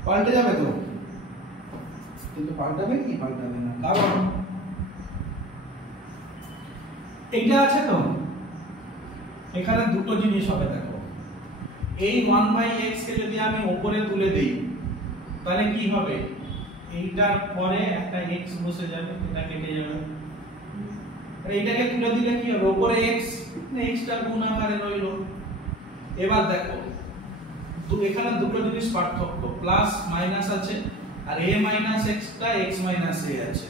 পাল্টে যাবে তো, কিন্তু পাল্টাবে কি, পাল্টাবে না, কারণ এইটা আছে তো, এখানে দুটো জিনিস হবে। দেখো এই 1 by x কে যদি আমি উপরে তুলে দেই, তাহলে কি হবে, এইটার পরে একটা x বসে যাবে, এটা কেটে যাবে, আর এইটাকে তুলে দিলে কি হবে, উপরে x, x টা গুণ আকারে রইল। এবার দেখো এখানে দুটো জিনিস পার্থক্য, প্লাস মাইনাস আছে, আর a minus x টা x minus a আছে।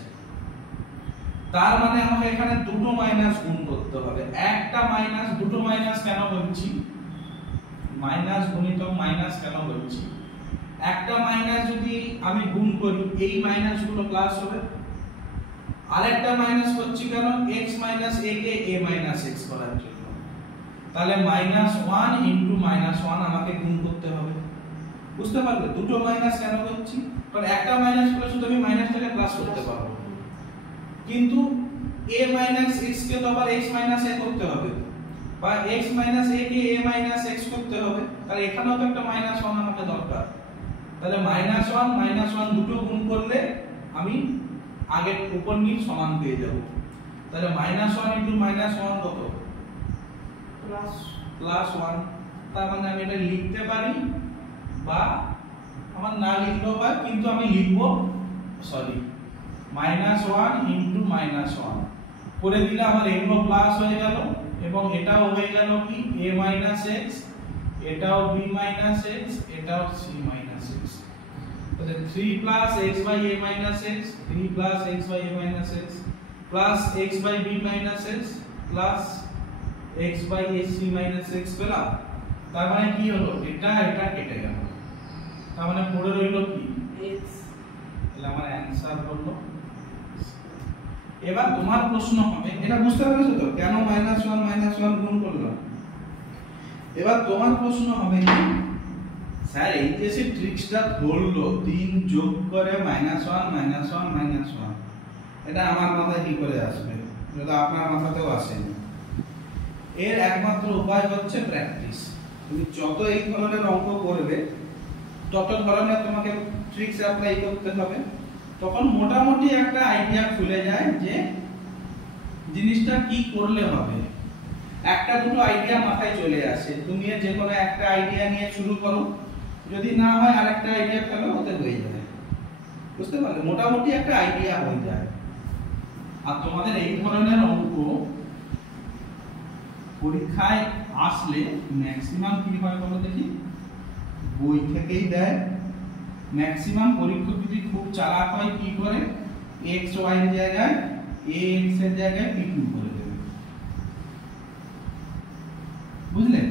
তার মানে আমাকে এখানে দুটো মাইনাস গুণ করতে হবে, একটা মাইনাস, দুটো মাইনাস কেন বলছি, মাইনাস গুণিতক মাইনাস কেন বলছি, একটা মাইনাস যদি আমি গুণ করি এই মাইনাস গুলো প্লাস হবে, আরেকটা মাইনাস করছি কেন x minus a K a minus x করার জন্য, তাহলে -1 ইনটু -1 আমাকে গুণ করতে হবে। বুঝতে পারলে দুটো মাইনাস কেন করছি, কারণ একটা মাইনাস করলে শুধু আমি মাইনাসটাকে প্লাস করতে পারবো, কিন্তু a মাইনাস x কে তো আবার x মাইনাস a করতে হবে, বা x minus a K a minus x করতে হবে, তাহলে এখানেও তো একটা -1 আমাকে দরকার। তাহলে -1 দুটো গুণ করলে আমি আগের উপর নিচ সমান পেয়ে যাব। তাহলে -1 ইনটু -1 কত, +1। তার মানে আমি এটা লিখতে পারি, বা আমার না লিখলেও হয়, কিন্তু আমি লিখব -1 ইনটু -1 করে দিলে আমার এগুলো প্লাস হয়ে গেল, এবং এটাও হয়ে গেল কি a মাইনাস x, এটাও b মাইনাস x, এটাও c মাইনাস x। তাহলে 3 plus x by a minus x, 3 plus x by a minus x plus x by b minus x plus x by a c minus x পেলাম। তার মানে কি হলো, এটা এটা কেটে গেল, তার মানে পড়ে রইল কি x। তাহলে আমার অ্যানসার হলো। এবার তোমার প্রশ্ন হবে, এটা বুঝতে পেরেছো তো কেন -1 গুণ করলাম। এবার তোমার প্রশ্ন হবে কি, স্যার এই যে সে ট্রিক্সটা ধরলো 3 যোগ করে -1 এটা আমার মাথায় কি করে আসবে, এটা আপনার মাথাতেও আসেনি। এর একমাত্র উপায় হচ্ছে প্র্যাকটিস। তুমি যত এই ধরনের অঙ্ক করবে তত ধরনের তোমাকে ট্রিক্স অ্যাপ্লাই করতে হবে, তখন মোটামুটি একটা আইডিয়া খুলে যায় যে জিনিসটা কি করলে হবে। একটা দুটো আইডিয়া মাথায় চলে আসে, তুমি যে কোনো একটা আইডিয়া নিয়ে শুরু করো, যদি না হয় আরেকটা আইডিয়া ফেলো, ওতে হয়ে যাবে। বুঝতে পারলে মোটামুটি একটা আইডিয়া হয়ে যায়। আর তোমাদের এই ধরনের অঙ্ক পরীক্ষায় আসলে ম্যাক্সিমাম কি হয় বলো দেখি, বই থেকেই দেয়। ম্যাক্সিমাম পরীক্ষক যদি খুব চালাক হয় কি করে, x y এর জায়গায় ax এর জায়গায় p2 করে দেবে। বুঝলে,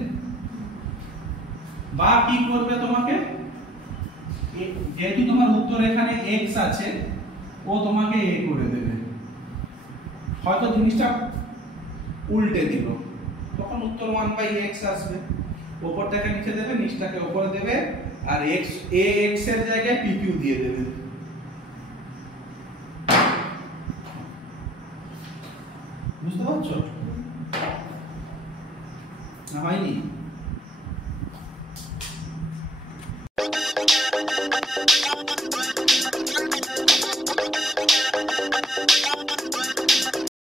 বা কি করবে তোমাকে, যেহেতু তোমার উত্তর এখানে x আছে, ও তোমাকে a করে দেবে। হয়তো জিনিসটা উল্টে দিল, তখন উত্তর 1/x আসবে, উপরটাকে নিচে দেবে, নিচটাকে উপরে দেবে, আর ax এর জায়গায় pq দিয়ে দেবে। বুঝতে পারছো না, হয়নি?